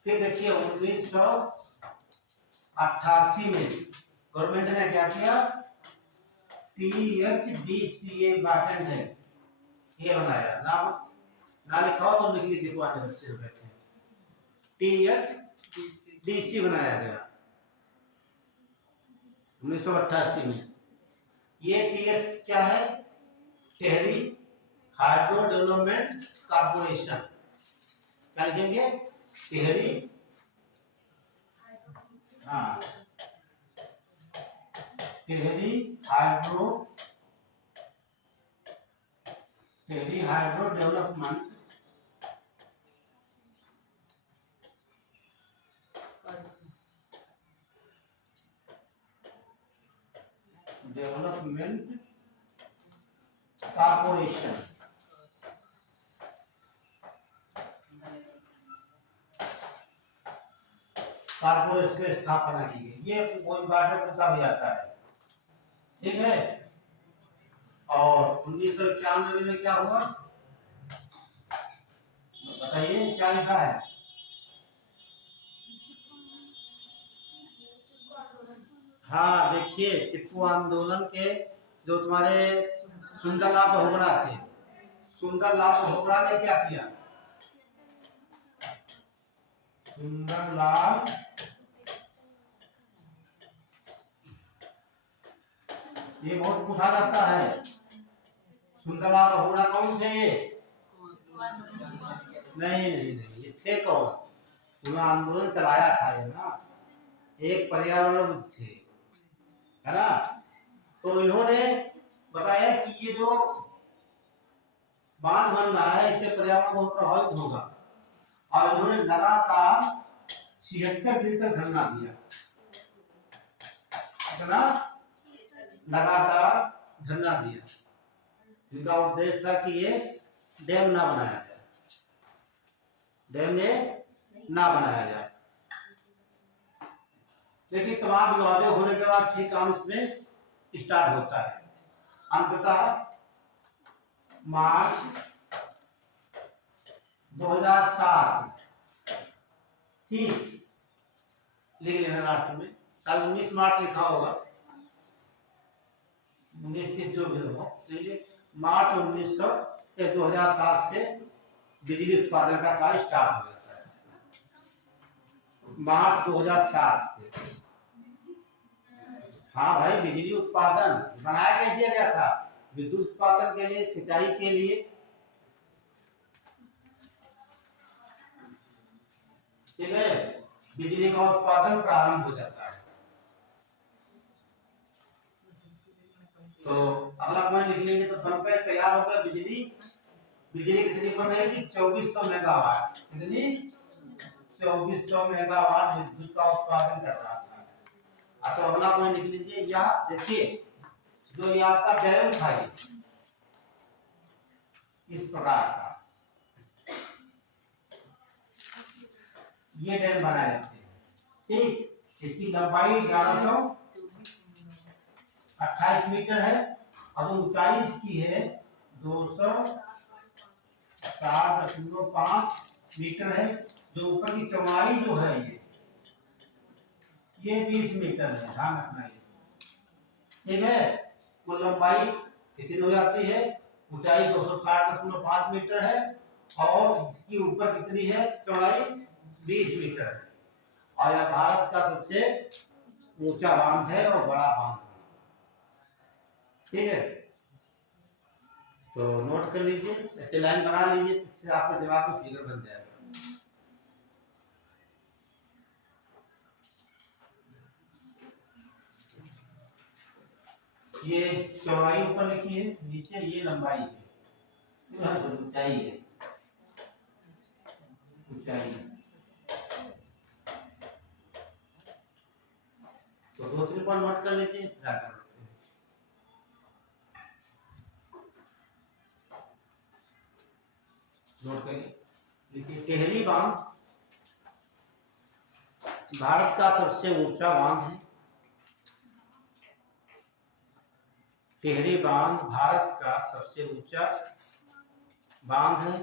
फिर देखिए 1988 में गवर्नमेंट ने क्या किया? THDCA बाटन है, ये बनाया, नाम ना लिखा हो तो लिख लीजिए, देखो आगे बच्चे बैठे, THDC बनाया गया 1988 में। ये TH क्या है? टिहरी हाइड्रो डेवलपमेंट कॉर्पोरेशन, क्या लिखेंगे? टिहरी, हाँ, Tehri hydro development corporation, corporation की स्थापना की गई। ये कोई बात में पूछा भी जाता है, ठीक है। और 1991 में क्या हुआ बताइए, क्या लिखा है? हाँ देखिए, टिप्पू आंदोलन के जो तुम्हारे सुंदरलाल बहुगुणा थे, सुंदरलाल बहुगुणा ने क्या किया? सुंदरलाल, ये बहुत पूछा जाता है, सुंदरलाल बहुगुणा कौन थे? नहीं, ये थे कौन? उन्होंने आंदोलन चलाया था ये ना, एक पर्यावरण थे, है ना। तो इन्होंने बताया कि ये जो बांध बन रहा है इससे पर्यावरण बहुत प्रभावित होगा, और इन्होंने लगातार 76 दिन तक धरना दिया, इतना लगातार धरना दिया। इनका उद्देश्य था कि ये डैम ना बनाया जाए, डैम ना बनाया जाए। लेकिन तमाम विवादों होने के बाद फिर काम इसमें स्टार्ट होता है। अंततः मार्च 2007, ठीक, लिख लेना लास्ट में, साल 19 मार्च लिखा होगा, 19 जो भी हो, मार्च 2007 से बिजली उत्पादन का कार्य स्टार्ट हो जाता है, मार्च 2007 से। हाँ भाई, बिजली उत्पादन बनाया कैसे गया था? विद्युत उत्पादन के लिए, सिंचाई के लिए, ठीक है, बिजली का उत्पादन प्रारंभ हो जाता है। तो अगला पॉइंट लिख लेंगे तो बनकर तैयार होगा बिजली। बिजली कितनी बन रही थी? 2400 मेगावाट। कितनी? 2400 मेगावाट विद्युत का उत्पादन कर रहा था। तो अगला पॉइंट लिख लीजिए, यह देखिए जो ये आपका डैम था, इस प्रकार का ये डैम बनाए जाते हैं, ठीक। इसकी लंबाई 1128 मीटर है और ऊंचाई इसकी है 260.5 मीटर है। जो ऊपर की चौड़ाई जो है ये 20 मीटर है, ध्यान रखना है, ठीक है। कुल लंबाई कितनी हो जाती है? ऊंचाई 260.5 मीटर है और इसकी ऊपर कितनी है? चौड़ाई 20 मीटर है। और यह भारत का सबसे ऊंचा बांध है और बड़ा बांध है, ठीक है। तो नोट कर लीजिए, ऐसे लाइन बना लीजिए, इससे आपके दिमाग में फिगर बन जाएगा। ये चौड़ाई ऊपर लिखी है, नीचे ये लंबाई है, ऊंचाई है, ऊंचाई। तो 2-3 पर नोट कर लीजिए, नोट करिए। देखिए, टिहरी बांध भारत का सबसे ऊंचा बांध है। टिहरी बांध भारत का सबसे ऊंचा बांध है।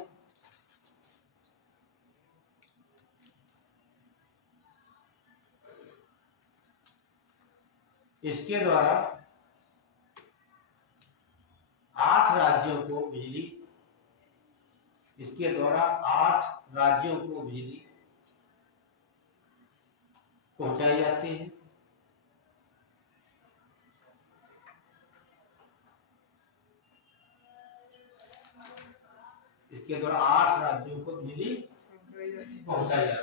इसके द्वारा 8 राज्यों को बिजली, इसके द्वारा 8 राज्यों को बिजली पहुंचाई जाती है। इसके द्वारा 8 राज्यों को बिजली पहुंचाई जाती है।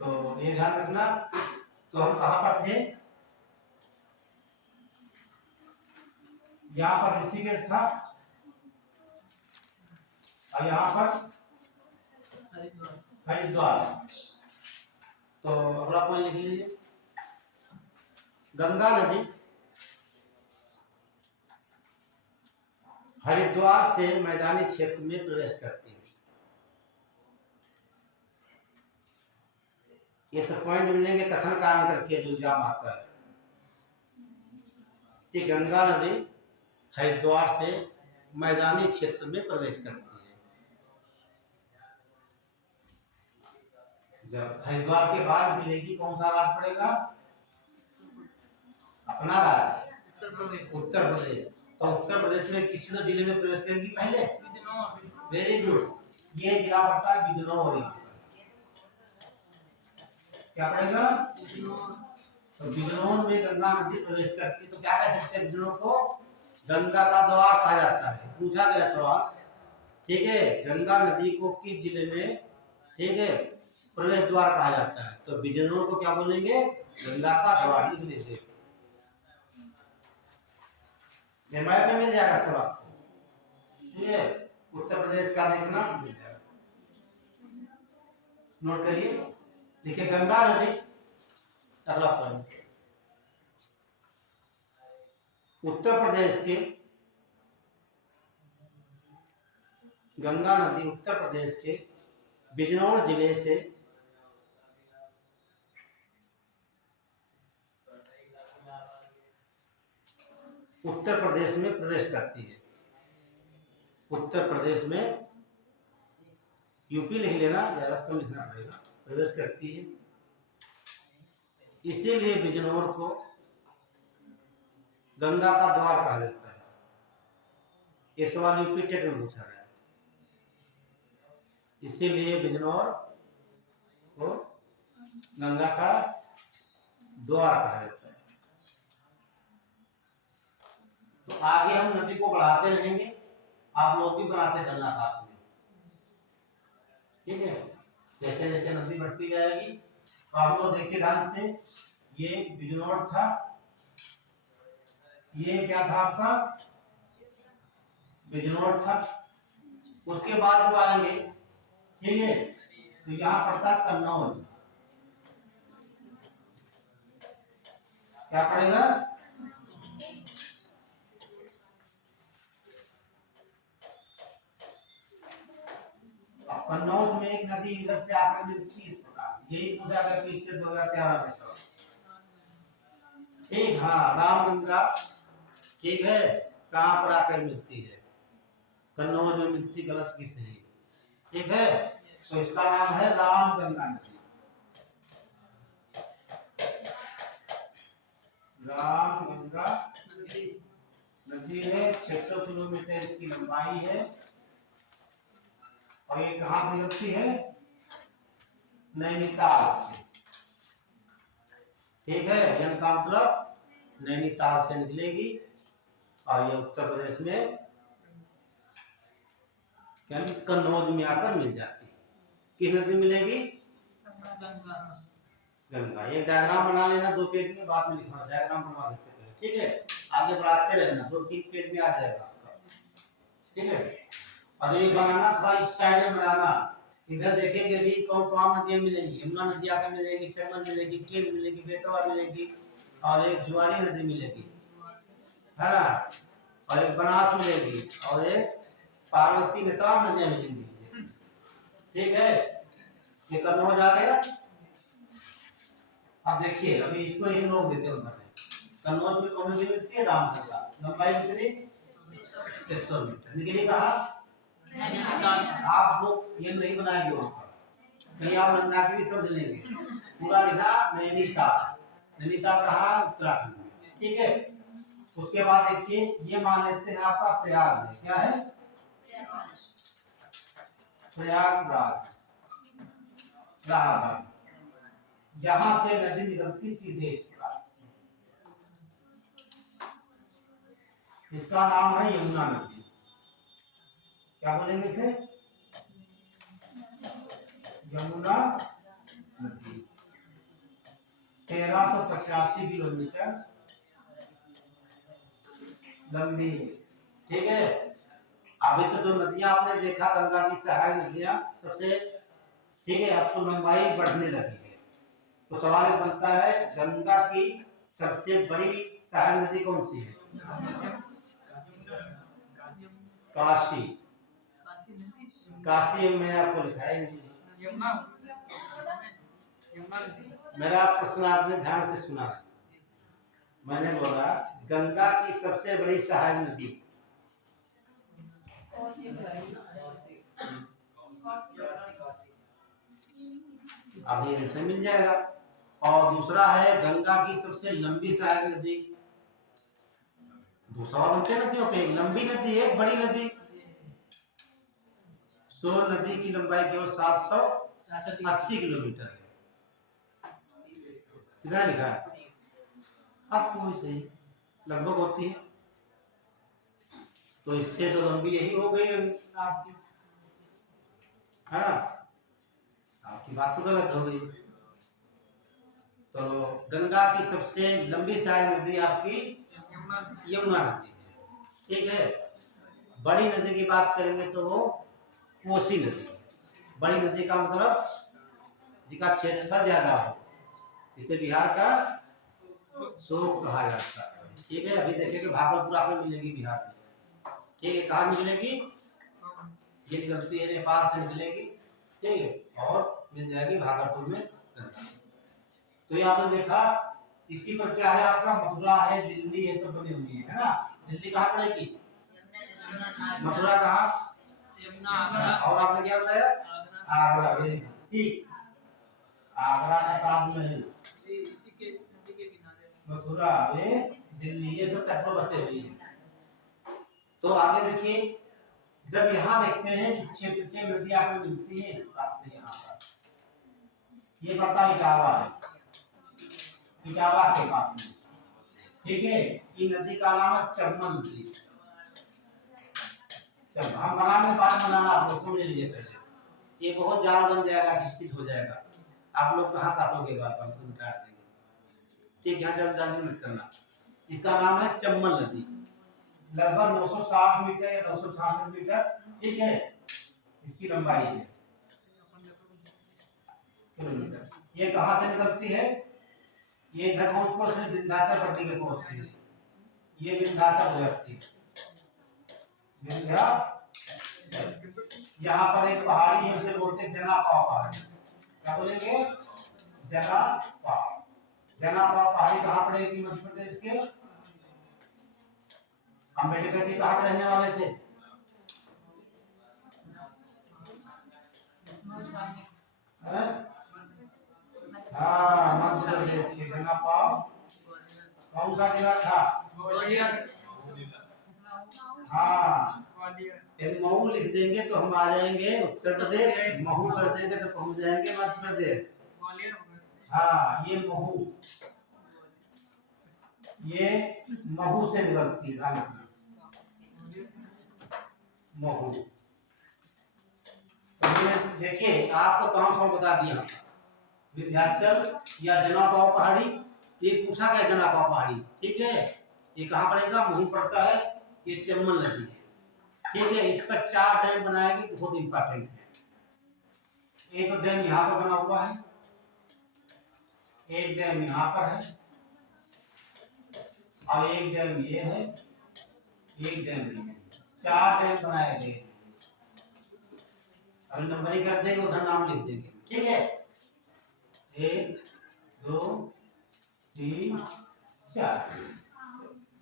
तो ये ध्यान रखना। तो हम कहां पर थे? यहाँ पर ऋषिकेश था और यहाँ पर हरिद्वार। तो अगला पॉइंट लिख लीजिए, गंगा नदी हरिद्वार से मैदानी क्षेत्र में प्रवेश करती है। ये सब पॉइंट मिलेंगे कथन कारण करके जो एग्जाम आता है कि गंगा नदी हरिद्वार से मैदानी क्षेत्र में प्रवेश करती है। जब हरिद्वार के बाद मिलेगी कौन सा राज्य पड़ेगा? अपना राज्य उत्तर प्रदेश। तो उत्तर प्रदेश में किस जिले में प्रवेश करेगी पहले? वेरी गुड, ये जिला पड़ता है बिजनौर। क्या पड़ेगा? तो बिजनौर में गंगा नदी प्रवेश करती है। तो क्या कह सकते हैं बिजनौर को? गंगा का द्वार कहा जाता है। पूछा गया सवाल, ठीक है, गंगा नदी को किस जिले में, ठीक है, प्रवेश द्वार कहा जाता है? तो बिजनौर को क्या बोलेंगे? गंगा का द्वार। लिख लीजिए, मैप में मिल जाएगा सब आपको, ठीक है, उत्तर प्रदेश का देखना मिल जाएगा। नोट करिए, देखिए गंगा नदी, अगला पॉइंट, उत्तर प्रदेश के गंगा नदी उत्तर प्रदेश के बिजनौर जिले से उत्तर प्रदेश में प्रवेश करती है। उत्तर प्रदेश में, यूपी लिख लेना, ज्यादा कम लिखना पड़ेगा, प्रवेश करती है। इसीलिए बिजनौर को गंगा का द्वार कहा जाता है। ये सवाल यूपी टेट में पूछा गया, इसीलिए बिजनौर को गंगा का द्वार कहा जाता है। तो आगे हम नदी को बढ़ाते रहेंगे, आप लोग भी बढ़ाते चलना साथ में, ठीक है। जैसे जैसे नदी बढ़ती जाएगी तो आप लोग देखिए ध्यान से, ये बिजनौर था, ये क्या था आपका? बिजनौर था। उसके बाद जब आएंगे, ठीक है, तो यहाँ पड़ता कन्नौज। क्या पड़ेगा? कन्नौज में एक नदी इधर से आकर मिलती है, इस प्रकार। यही पूछा गया कि इससे 2013 में सवाल, ठीक। हाँ, रामगंगा, ठीक है, कहाँ पर आकर मिलती है? कन्नौज में मिलती, गलत की सही, ठीक है। तो इसका नाम है रामगंगा नदी। रामगंगा नदी है, 600 किलोमीटर इसकी लंबाई है, और ये कहाँ से निकलती है? नैनीताल से, ठीक है, इनका मतलब नैनीताल से निकलेगी और ये उत्तर प्रदेश में कन्नौज में आकर मिल जाती है। किस नदी मिलेगी? गंगा। ये डायग्राम बना लेना 2 पेज में, बाद में लिखना, डायग्राम बनवा देते हैं, ठीक है। आगे बढ़ाते रहना, 2-3 पेज में आ जाएगा आपका, ठीक है। और ये बनाना थोड़ा इस साइड में बनाना, इधर देखेंगे भी कौन नदियां मिलेंगी। यमुना नदी आकर मिलेगी, चंबल मिलेगी, केन मिलेगी, बेतवा मिलेगी, और एक जुआरी नदी मिलेगी, है ना, और एक बनास मिलेगी, और एक पार्वती नेता नदियां मिलेंगी, ठीक है। ये कन्नौज आ गया। अब देखिए, अभी इसको एक नोट देते हैं। कन्नौज में कौन सी मिलती है? रामगंगा। लंबाई कितनी? 600 मीटर। निकली कहाँ? आप लोग ये नहीं बनाएंगे वहां पर, कहीं आप रंगनागिरी समझ लेंगे, पूरा लिखा नैनीताल। नैनीताल कहाँ? उत्तराखंड में, ठीक है। उसके बाद देखिए, ये मान लेते हैं आपका प्रयाग है। क्या है? प्रयागराज, इलाहाबाद। यहां से नदी निकलती सीधे इस प्रकार, इसका नाम है यमुना नदी। क्या बोलेंगे इसे? यमुना नदी। 1385 किलोमीटर लंबी, ठीक है। अभी तो जो नदियां आपने देखा गंगा की सहायक नदियां सबसे, ठीक है, अब तो लंबाई बढ़ने लगी है, तो सवाल बनता है गंगा की सबसे बड़ी सहायक नदी कौन सी है? काशी। काशी में आपको लिखा है यमुना। मेरा प्रश्न आपने ध्यान से सुना। मैंने बोला गंगा की सबसे बड़ी सहायक नदी। अभी ऐसे मिल जाएगा। और दूसरा है गंगा की सबसे लंबी सहायक नदी। दो सवाल बनते नदियों पे, लंबी नदी है, बड़ी नदी। सोन नदी की लंबाई केवल 780 किलोमीटर है। कितना लिखा है? आप कोई सही लगभग होती है, तो इससे तो लंबी यही हो गई आपकी, है ना? आपकी बात तो गलत हो गई। तो गंगा की सबसे लंबी सहायक नदी आपकी यमुना नदी है, ठीक है। बड़ी नदी की बात करेंगे तो वो कोसी नदी। बड़ी नदी का मतलब जिसका क्षेत्रफल ज्यादा हो, इसे बिहार का शोक कहा जाता है, ठीक है। अभी देखेंगे भागलपुर में मिलेगी बिहार में, ठीक है। कहाँ मिलेगी? ये गलती है, नेपाल से मिलेगी, ठीक है, और मिल जाएगी भागलपुर में गंगा। तो ये आपने देखा। इसी पर क्या है आपका मथुरा है, दिल्ली है, सब बनी हुई है ना। दिल्ली कहाँ पड़ेगी? मथुरा कहाँ? और आपने क्या बताया? आगरा। वेरी ठीक। आगरा का ताजमहल इसी के नदी के किनारे। मथुरा में दिल्ली, ये सब तट पर बसे हुई है। तो आगे देखिए, जब यहाँ देखते हैं इस क्षेत्र से नदी आपको मिलती है, आपने यहाँ पर ये पड़ता है इटावा है, इटावा के पास में, ठीक है। ये नदी का नाम है चम्बल नदी। जब हम बनाने बाद बनाना आप लोग समझ लीजिए पहले, ये बहुत जाल बन जाएगा, निश्चित हो जाएगा। आप लोग कहाँ काटोगे बात हम तुम काट देंगे, ठीक। यहाँ जल्दी मत करना। इसका नाम है चम्बल नदी। लगभग 960 मीटर या 966 मीटर, ठीक है, इसकी लंबाई है किलोमीटर। ये कहाँ से निकलती है? ये धर्मपुर से विंध्याचल पट्टी के पहुंचती है। ये विंध्याचल हो जाती है, यहाँ पर एक पहाड़ी है, उसे बोलते हैं जनापा पहाड़ी। क्या बोलेंगे? जनापा। जनापा पहाड़ी कहाँ पड़ेगी? मध्य प्रदेश के। अम्बेडकर जी कहाँ रहने वाले थे? हाँ, मध्य प्रदेश के जनापा। कौन सा जिला था? हाँ, मऊ लिख देंगे तो हम आ जाएंगे उत्तर प्रदेश, महू कर देंगे तो पहुंच जाएंगे मध्य प्रदेश। हाँ, ये महू, ये महू से निकलती है महू। तो देखिए आपको कौन सा बता दिया, विंध्याचल या जनापा पहाड़ी। ये पूछा गया जनापा पहाड़ी, ठीक है। ये कहाँ पड़ेगा? महू पड़ता है। ये चम्बल नदी है, ठीक है। इसका 4 डैम बनाएगी, बहुत इंपॉर्टेंट है। एक तो डैम यहाँ पर बना हुआ है, एक डैम यहाँ पर है, और एक डैम ये है, एक डैम ये है। 4 डैम बनाए गए। अभी नंबरिंग कर देंगे, उधर नाम लिख देंगे, ठीक है। 1 2 3 4।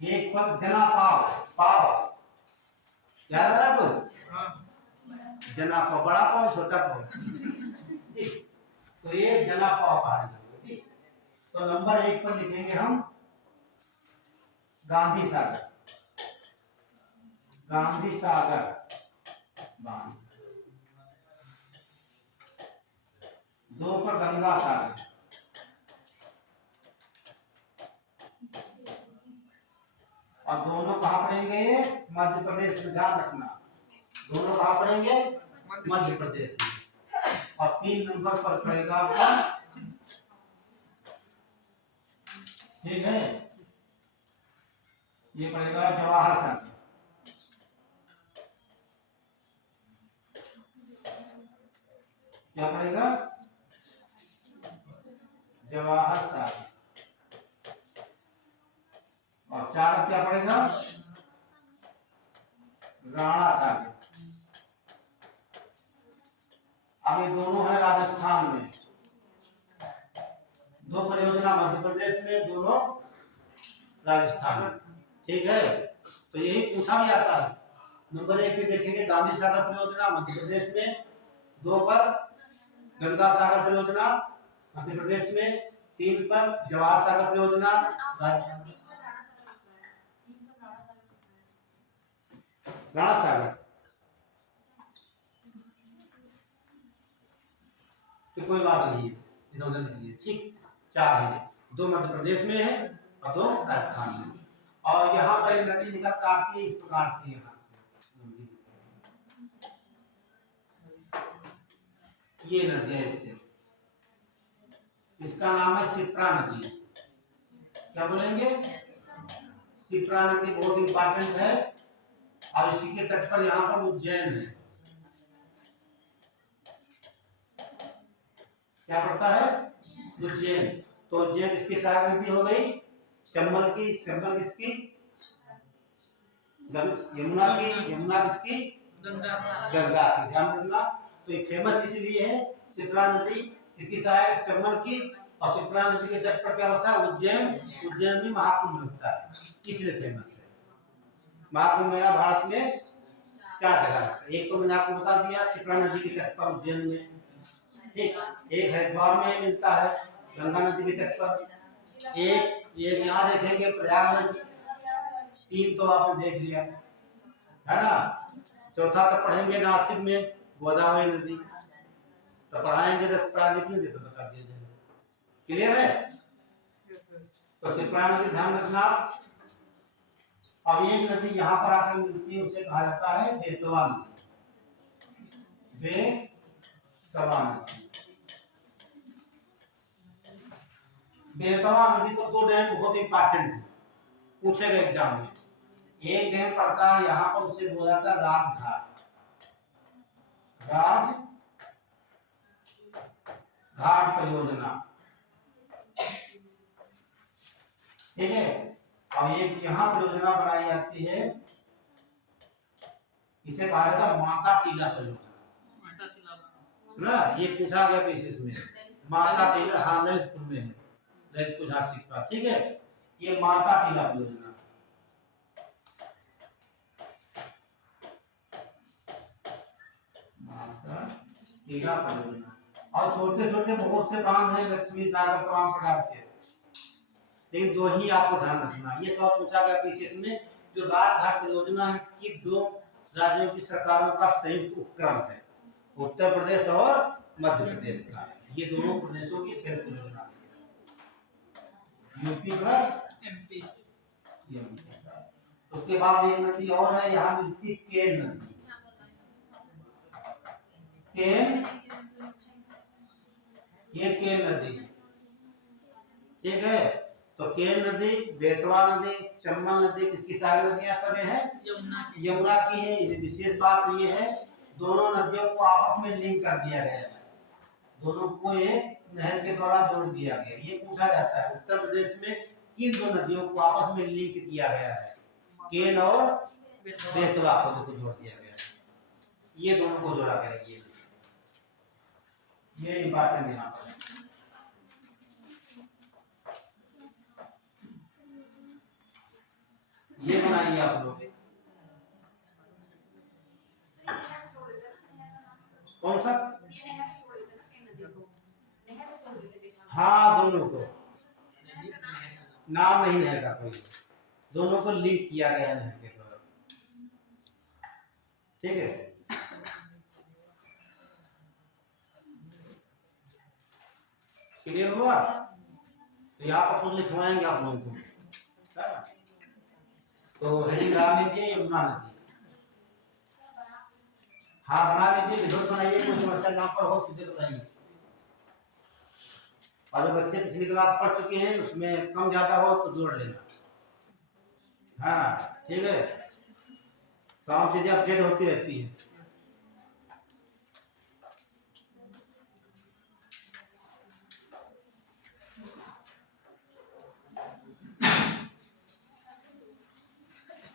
एक पर जना पाव, पाव याद आ रहा कुछ? जना पाव, बड़ा पाव, छोटा पाव, ठीक। तो ये जना पाव पहाड़ी, ठीक। तो नंबर 1 पर लिखेंगे हम गांधी सागर। गांधी सागर बांध। 2 पर गंगा सागर। और दोनों कहाँ पड़ेंगे? मध्य प्रदेश में, ध्यान रखना। दोनों कहाँ पड़ेंगे? मध्य प्रदेश में। और 3 नंबर पर पड़ेगा आपका, ठीक है, ये पड़ेगा जवाहर सागर। क्या पड़ेगा? जवाहर सागर, और 4 क्या पड़ेगा? राणा सागर। अब ये दोनों है राजस्थान में, 2 परियोजना मध्य प्रदेश में, दोनों राजस्थान में। ठीक है, तो यही पूछा भी जाता है। नंबर 1 पे देखेंगे गांधी सागर परियोजना मध्य प्रदेश में, 2 पर गंगा सागर परियोजना मध्य प्रदेश में, 3 पर जवाहर सागर परियोजना राणा सागर। तो कोई बात नहीं है, इधर उधर लिख लीजिए। ठीक, 4 है, 2 मध्य प्रदेश में है और 2 राजस्थान में। और यहाँ पर एक नदी निकल कर आती है इस प्रकार से, यहाँ से ये नदी है, इससे इसका नाम है शिप्रा नदी। क्या बोलेंगे? शिप्रा नदी बहुत इंपॉर्टेंट है, और इसी के तट पर यहाँ पर उज्जैन है। क्या पड़ता है? उज्जैन। तो उज्जैन इसकी सहायक नदी हो गई। चंबल की, चंबल किसकी? यमुना की, यमुना किसकी? गंगा की। ध्यान रखना, तो ये फेमस इसलिए है शिप्रा नदी, इसकी सहायक चंबल की, और शिप्रा नदी के तट पर क्या बसा? उज्जैन। उज्जैन में महाकुंभ लगता है, इसलिए फेमस है। महाकुंभ मेला भारत में 4 जगह है। एक तो मैंने आपको बता दिया शिप्रा नदी के तट पर उज्जैन में, ठीक। एक हरिद्वार में मिलता है गंगा नदी के तट पर, एक यहाँ देखेंगे प्रयागराज। 3 तो आपने देख लिया है ना। चौथा तो पढ़ेंगे नासिक में गोदावरी नदी, तो पढ़ाएंगे तो प्रारूप नहीं देते, बता दिया जाएगा। क्लियर है? तो शिप्रा नदी ध्यान रखना। अब एक नदी यहाँ पर आकर मिलती है, उसे कहा जाता है बेतवा नदी। बेतवा नदी, बेतवा नदी को 2 डैम बहुत इंपॉर्टेंट है, पूछेगा एग्जाम में। एक डैम पड़ता है यहाँ पर, उसे बोला जाता है राजघाट, राजघाट परियोजना। ठीक है, और एक यहाँ परियोजना बनाई जाती है, इसे कहा जाता है माता टीला परियोजना ना। ये पूछा गया बेसिस में, माता टीला, हाँ ललितपुर में है, ललितपुर झांसी का। ठीक है, ये माता टीला परियोजना। माता टीला परियोजना, और छोटे छोटे बहुत से बांध हैं लक्ष्मी सागर तमाम प्रकार के, लेकिन 2 ही आपको ध्यान रखना। ये सब पूछा गया पीसीएस में। जो राजघाट परियोजना है कि 2 राज्यों की सरकारों का संयुक्त उपक्रम है, उत्तर प्रदेश और मध्य प्रदेश का। ये दोनों प्रदेशों की संयुक्त परियोजना है, यूपी प्लस एमपी। उसके बाद एक नदी और है यहाँ मिलती, केन नदी। केन, ये केन नदी, ठीक है। तो केन नदी, बेतवा नदी, चंबल नदी किसकी सहायक नदियां सब हैं? यमुना की है। विशेष बात ये है, दोनों नदियों को आपस में लिंक कर दिया गया है, दोनों को एक नहर के द्वारा जोड़ दिया गया। ये पूछा जाता है उत्तर प्रदेश में किन 2 नदियों को आपस में लिंक किया गया है? केन और बेतवा को जोड़ दिया गया है, ये दोनों को जोड़ा गया। ये इंपॉर्टेंट है यहाँ पर। ये बनाइए आप लोग, कौन सा? हाँ, दोनों को नाम नहीं रहेगा कोई, दोनों को लिंक किया गया नहर के द्वारा। ठीक है, क्लियर हुआ? तो यहाँ पर कुछ लिखवाएंगे आप लोगों को। तो हेडिंग डाल लीजिए यमुना नदी। हाँ बना लीजिए, रिजल्ट बनाइए, कोई समस्या यहाँ पर हो सीधे बताइए। और जो बच्चे पिछली क्लास पढ़ चुके हैं उसमें कम ज्यादा हो तो जोड़ लेना, हाँ ठीक है। तमाम चीजें अपडेट होती रहती है।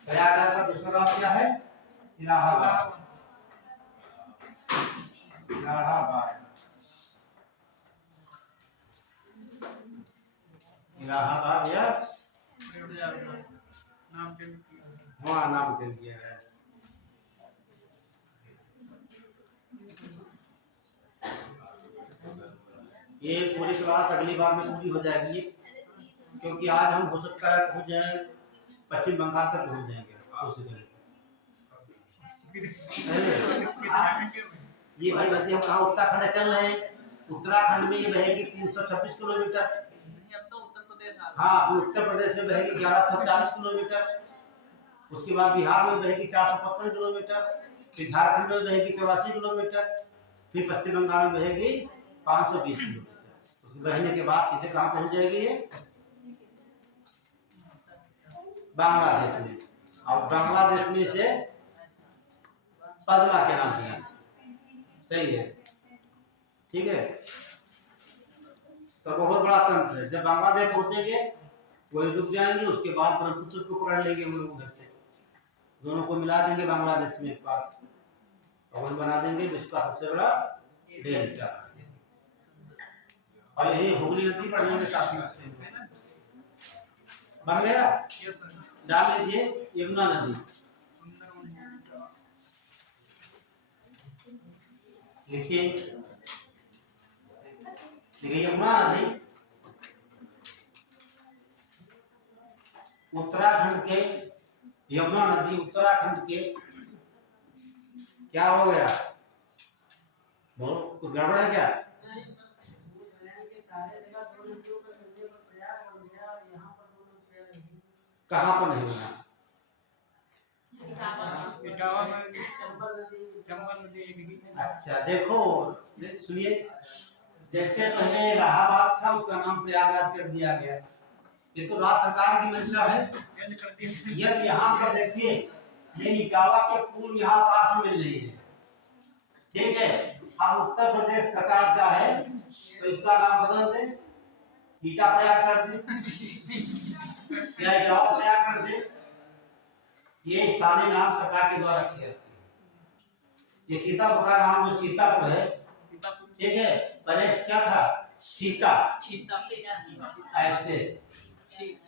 प्रयागराज का दूसरा नाम क्या है? इलाहाबाद। इलाहाबाद, इलाहाबाद या हाँ नाम चेंज किया है। ये पूरी क्लास अगली बार में पूरी हो जाएगी, क्योंकि आज हम हो सकता है पहुंच जाए पश्चिम बंगाल तक पहुंच जाएंगे। ये भाई वैसे हम कहा उत्तराखंड चल रहे हैं, उत्तराखंड में ये बहेगी 326 किलोमीटर। हाँ उत्तर प्रदेश में बहेगी 1140 किलोमीटर। उसके बाद बिहार में बहेगी 455 किलोमीटर, फिर झारखंड में बहेगी 84 किलोमीटर, फिर पश्चिम बंगाल में बहेगी 520 किलोमीटर। उसके बहने के बाद सीधे कहाँ पहुंच जाएगी ये? बांग्लादेश में। और बांग्लादेश में से पद्मा के नाम से, सही है, ठीक है। तो बहुत बड़ा तंत्र है। जब बांग्लादेश पहुंचेंगे वही रुक जाएंगे, उसके बाद ब्रह्मपुत्र को पकड़ लेंगे हम लोग उधर से, दोनों को मिला देंगे बांग्लादेश में पास, और वही बना देंगे विश्व का सबसे बड़ा डेल्टा। और यही हुगली नदी पढ़ने में काफी बन गया। डाल लीजिए यमुना नदी, लिखिए यमुना नदी उत्तराखंड के, यमुना नदी उत्तराखंड के, क्या हो गया बोलो, कुछ गड़बड़ है क्या? कहाँ पर नहीं होना? अच्छा देखो, सुनिए, जैसे पहले इलाहाबाद था उसका नाम प्रयागराज कर दिया गया, ये तो राज्य सरकार की मंशा है। यदि यहाँ पर देखिए ये इटावा के फूल यहाँ पास में मिल रही है, ठीक है। अब उत्तर प्रदेश सरकार क्या है तो इसका नाम बदल दे, ईटा प्रयाग कर दे या इटावा प्रयाग कर दे। ये स्थानीय नाम सरकार के द्वारा किया जाता है। ये सीतापुर का नाम जो सीतापुर है, ठीक है, पहले क्या था? सीता, ऐसे ठीक,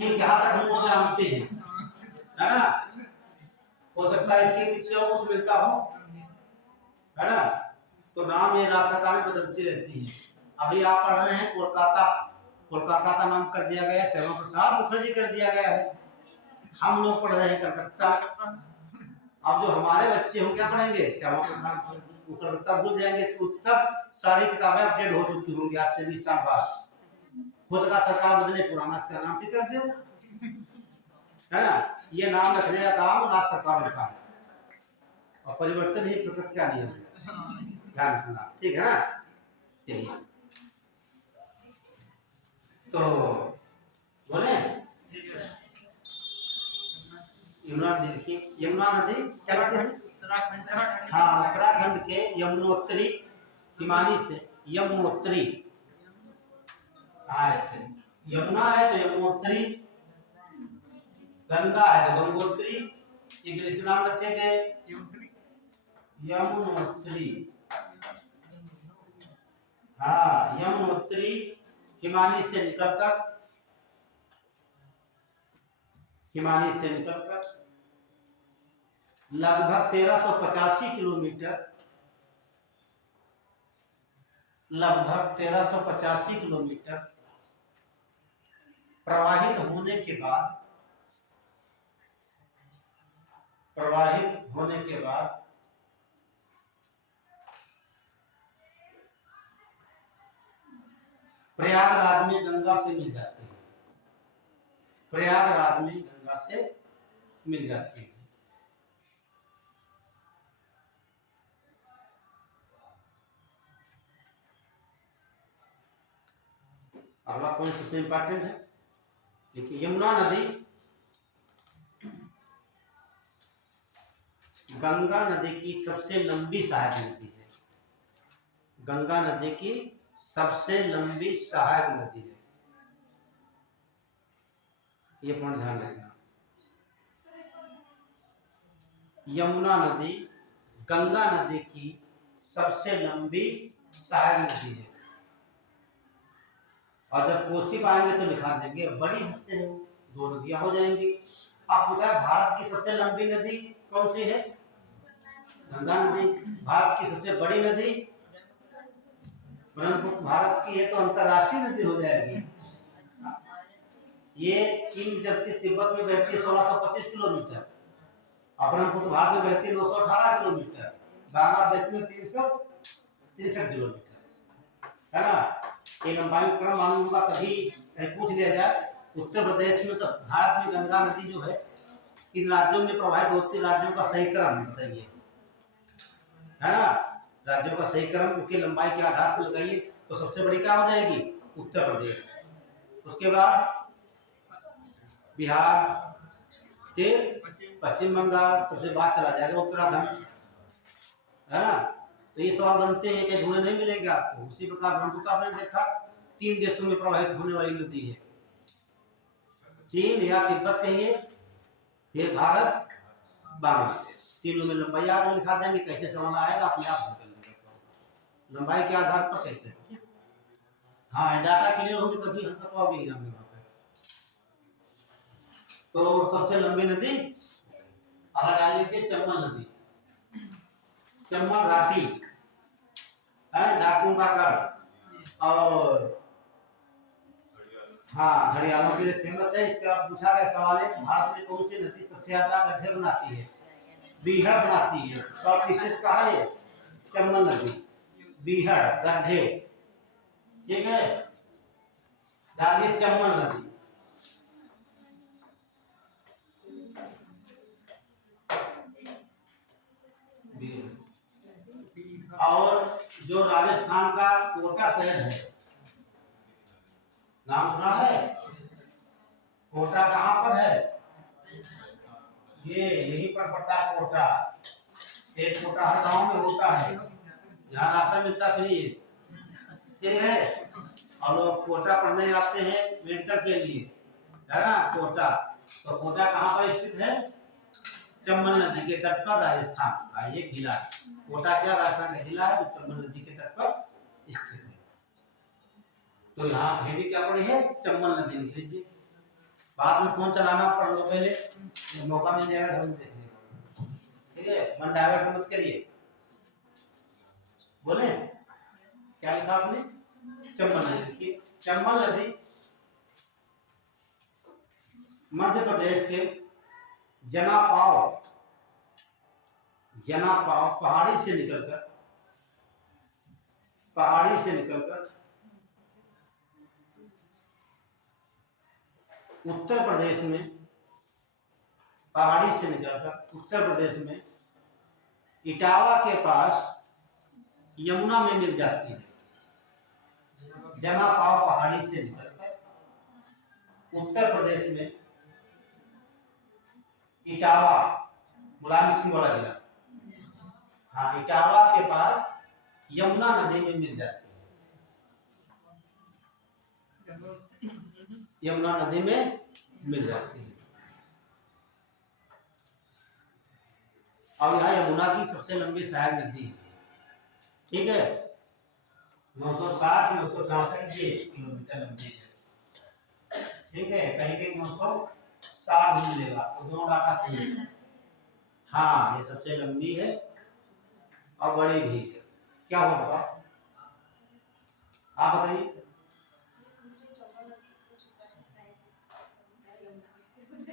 यहाँ तक हम लोग जानते हैं, है ना। हो सकता है इसके पीछे और कुछ मिलता हो, है ना। तो नाम ये राज्य सरकारें बदलती रहती हैं। अभी आप पढ़ रहे हैं कोलकाता, कोलकाता का नाम कर दिया गया है, श्यामा प्रसाद मुखर्जी कर दिया गया है। हम लोग पढ़ रहे हैं कलकत्ता। अब जो हमारे बच्चे हो क्या पढ़ेंगे? श्यामा प्रसाद कलकत्ता भूल जाएंगे, तो तब सारी किताबें अपडेट हो चुकी होंगी आज से 20 साल बाद। खुद का सरकार बदले, पुराना इसका नाम ठीक कर दो, है ना। ये नाम रखने का काम राज्य सरकार का है, और परिवर्तन ही प्रकृति का नियम है, ध्यान रखना, ठीक है ना। चलिए तो बोले यमुना नदी लिखिए। यमुना नदी क्या कहते हैं? उत्तराखंड। हाँ उत्तराखंड के यमुनोत्तरी हिमानी से, यमुनोत्तरी यमुना है तो यमुनोत्तरी, गंगा है तो गंगोत्री, इंग्लिश नाम रखे गए यमुनोत्तरी। हाँ यमुनोत्तरी हिमानी से निकलकर, हिमानी से निकलकर लगभग 1385 किलोमीटर, लगभग 1385 किलोमीटर प्रवाहित होने के बाद, प्रवाहित होने के बाद प्रयागराज में गंगा से मिल जाती है, प्रयागराज में गंगा से मिल जाती है। अगला पॉइंट सबसे इंपॉर्टेंट है, देखिए यमुना नदी गंगा नदी की सबसे लंबी सहायक नदी है, गंगा नदी की सबसे लंबी सहायक नदी है। ये पॉइंट ध्यान रखना। यमुना नदी गंगा नदी की सबसे लंबी सहायक नदी है। और जब कोसी पाएंगे तो लिखा देंगे बड़ी सबसे है, दो नदियां हो जाएंगी। अब पूछा भारत की सबसे लंबी नदी कौन सी है? गंगा नदी। भारत की सबसे बड़ी नदी ब्रह्मपुत्र भारत की है, तो अंतरराष्ट्रीय नदी हो जाएगी। ये चीन चलती तिब्बत में बहती है 1625 किलोमीटर, और ब्रह्मपुत्र भारत में बहती है 918 किलोमीटर, बांग्लादेश में 363 किलोमीटर, है ना। ये लंबाई क्रम मालूम होगा, कभी कहीं पूछ लिया जाए। उत्तर प्रदेश में तो भारत में गंगा नदी जो है इन राज्यों में प्रवाहित होती, राज्यों का सही क्रम सही है ना। राज्यों का सही क्रम उनकी लंबाई के आधार पर लगाइए तो सबसे बड़ी क्या हो जाएगी? उत्तर प्रदेश। उसके बाद बिहार, फिर पश्चिम बंगाल, सबसे बाद चला जाएगा उत्तराखंड, है ना। तो ये सवाल बनते हैं कि ढूंढने नहीं मिलेंगे आपको। उसी प्रकार ब्रह्मपुत्र आपने देखा 3 देशों में प्रवाहित होने वाली नदी है, चीन या तिब्बत कहिए, फिर भारत, बांग्लादेश। तीनों में लंबाई आप लिखा देंगे। कैसे सवाल आएगा अपने आप लंबाई के आधार पर कैसे। हाँ, डाटा क्लियर होगी तभी हल कर पाओगे एग्जाम में। तो सबसे लंबी नदी आगे डाल लीजिए चंबल नदी, चंबल घाटी है, डाकू का गढ़, और हाँ घड़ियालों के लिए फेमस है। इसका पूछा गया सवाल है भारत में कौन सी नदी सबसे ज्यादा गड्ढे बनाती है? बीहड़ बनाती है। शॉर्ट विशेष कहा है चंबल नदी, बीहड़ गड्ढे, ठीक है। डालिए चंबल नदी। और जो राजस्थान का कोटा शहर है, नाम सुना है? कोटा कहाँ पर है? ये यहीं पर पड़ता है कोटा। एक कोटा हर गांव में होता है, यहाँ राशन मिलता फ्री, ठीक है। और लोग कोटा पढ़ने आते हैं मेडिकल के लिए, है ना। कोटा, तो कोटा कहाँ पर स्थित है? चंबल नदी के तट पर, राजस्थान का एक जिला। कोटा क्या राजस्थान का जिला है जो चंबल नदी के तट पर स्थित है। तो यहाँ हेडी क्या पड़ी है? चंबल नदी लिख लीजिए। बाद में फोन चलाना पड़ लो, पहले मौका मिल जाएगा घर में देखने को, ठीक है। मन डाइवर्ट मत करिए। बोले क्या लिखा आपने? चंबल नदी लिखिए। चंबल नदी मध्य प्रदेश के जनापाव पहाड़ी से निकलकर उत्तर प्रदेश में, पहाड़ी से निकलकर उत्तर प्रदेश में इटावा के पास यमुना में मिल जाती है। जनापाव पहाड़ी से निकलकर उत्तर प्रदेश में इटावा, मुलायम सिंह वाला जिला, हाँ, इटावा के पास यमुना नदी में मिल जाती है। यमुना नदी में मिल जाती है। और यहाँ यमुना की सबसे लंबी सहायक नदी है, ठीक है। 960-966 किलोमीटर लंबी है, ठीक है। कहीं कहीं 960 भी मिलेगा, तो दोनों डाटा सही है। हाँ, ये सबसे लंबी है और बड़ी भी है। क्या होगा आप बताइए?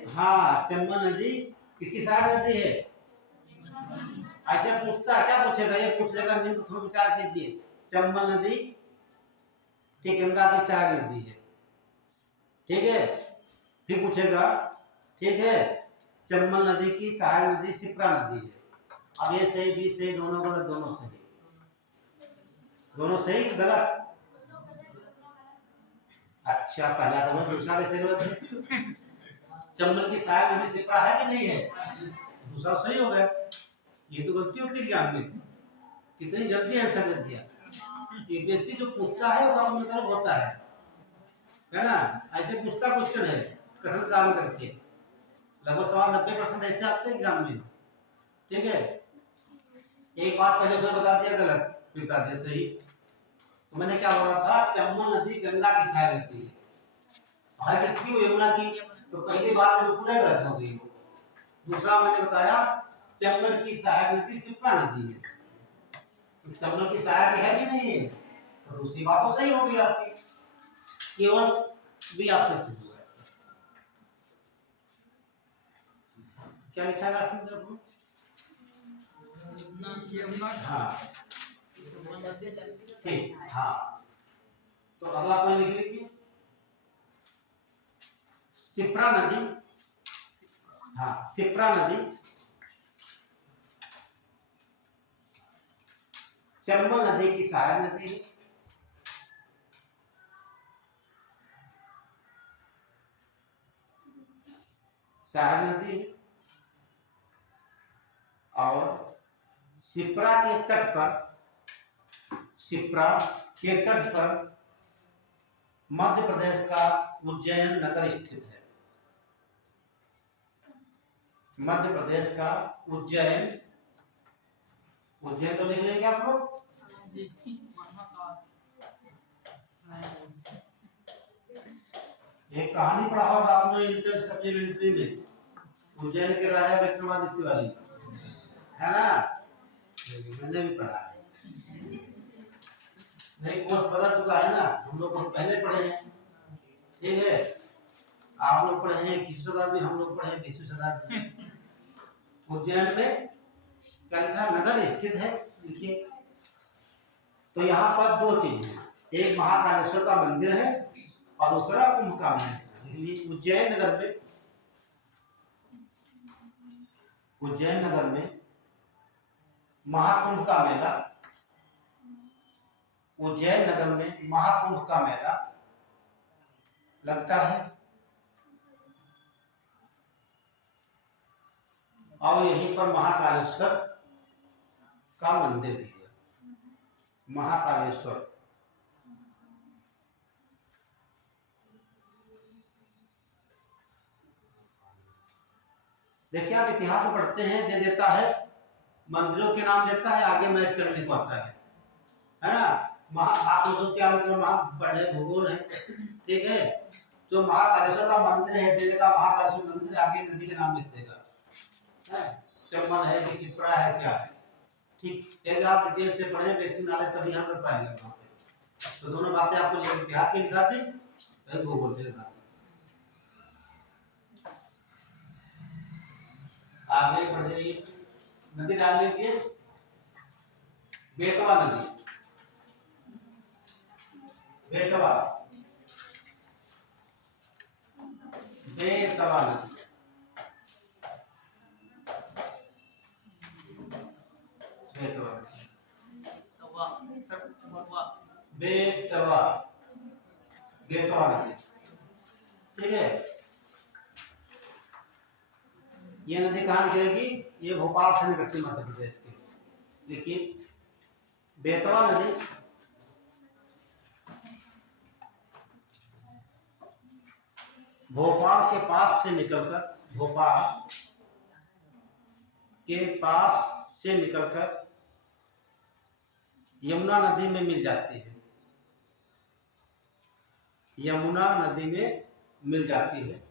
हाँ, चंबल नदी किसकी सहायक नदी है? ऐसे पूछता क्या पूछेगा? ये पूछ लेगा, निम्न थोड़ा विचार कीजिए। चंबल नदी ठीक गंगा की सहायक नदी है, ठीक है। फिर पूछेगा, ठीक है, चंबल नदी की सहायक नदी शिप्रा नदी है। अब ये सही भी सही, दोनों गलत, दोनों सही, दोनों सही गलत। अच्छा, पहला तो दूसरा कैसे गलत है? चंबल की सहायक नदी शिप्रा है कि नहीं है? दूसरा सही हो गया। ये तो गलती होती है ज्ञान में, कितनी जल्दी आंसर दे दिया। यूपीएससी जो पूछता है वो मतलब होता है ना। ऐसे पूछता क्वेश्चन है, कथन काम करके लगभग सवाल 90% ऐसे आते हैं एग्जाम में। ठीक है, एक बात पहले से बता दिया गलत, फिर बता दिया सही। तो मैंने क्या बोला था, चंबल नदी गंगा की सहायक नदी है, भाई किसकी हो, यमुना की। तो पहली बात में पूरा गलत हो गई। दूसरा मैंने बताया चंबल की सहायक नदी शिप्रा नदी है, तो चंबल की सहायक है कि नहीं है, तो दूसरी बात तो सही होगी आपकी, केवल भी आपसे सिद्ध हुआ है। क्या लिखा है लास्ट में देखो, हाँ ठीक, हाँ। तो अगला पॉइंट लिख लीजिए, शिप्रा नदी, हाँ शिप्रा नदी चंबल नदी की सहायक नदी है। सहायक नदी है और शिप्रा के तट पर, शिप्रा के तट पर मध्य प्रदेश का उज्जैन नगर स्थित है। मध्य प्रदेश का उज्जैन, उज्जैन तो लिख लेंगे आप लोग। एक कहानी पढ़ा होगा आपने इंटर सप्लीमेंट्री में, उज्जैन के राजा विक्रमादित्य वाली, है ना, मैंने भी पढ़ा है। नहीं कोर्स बदल चुका है ना, हम लोग बहुत पहले पढ़े हैं। ठीक है, आप लोग पढ़े हैं 21वीं शताब्दी, हम लोग पढ़े हैं 20वीं शताब्दी। उज्जैन में क्या लिखा, नगर स्थित है, देखिए। तो यहाँ पर दो चीज है, एक महाकालेश्वर का मंदिर है और दूसरा कुंभ का मंदिर। उज्जैन नगर में, उज्जैन नगर में महाकुंभ का मेला, उज्जैन नगर में महाकुंभ का मेला लगता है और यहीं पर महाकालेश्वर का मंदिर भी है, महाकालेश्वर। देखिए आप इतिहास पढ़ते हैं, दे देता है मंदिरों के नाम देता है, आगे मैच करने को आता है ना। आप लोगों क्या मतलब वहां पढ़े भूगोल है, ठीक है। जो महाकालेश्वर का मंदिर है, दे देगा महाकालेश्वर मंदिर, आगे नदी के नाम लिख देगा, चंबल है कि शिप्रा है, क्या है। ठीक, यदि आप डिटेल से पढ़े, बेसिक नॉलेज तभी हम कर पाएंगे वहां पे। तो दोनों बातें आपको इतिहास की लिखा थी, भूगोल से लिखा। आगे बढ़ जाइए, नदी डाल लीजिए, बेतवा नदी, बेतवा, बेतवा नदी, बेतवा, बेतवा, बेतवा नदी, ठीक है। ये नदी कहाँ निकलेगी, ये भोपाल से निकलती है मध्य प्रदेश की। देखिए बेतवा नदी भोपाल के पास से निकलकर, भोपाल के पास से निकलकर यमुना नदी में मिल जाती है, यमुना नदी में मिल जाती है।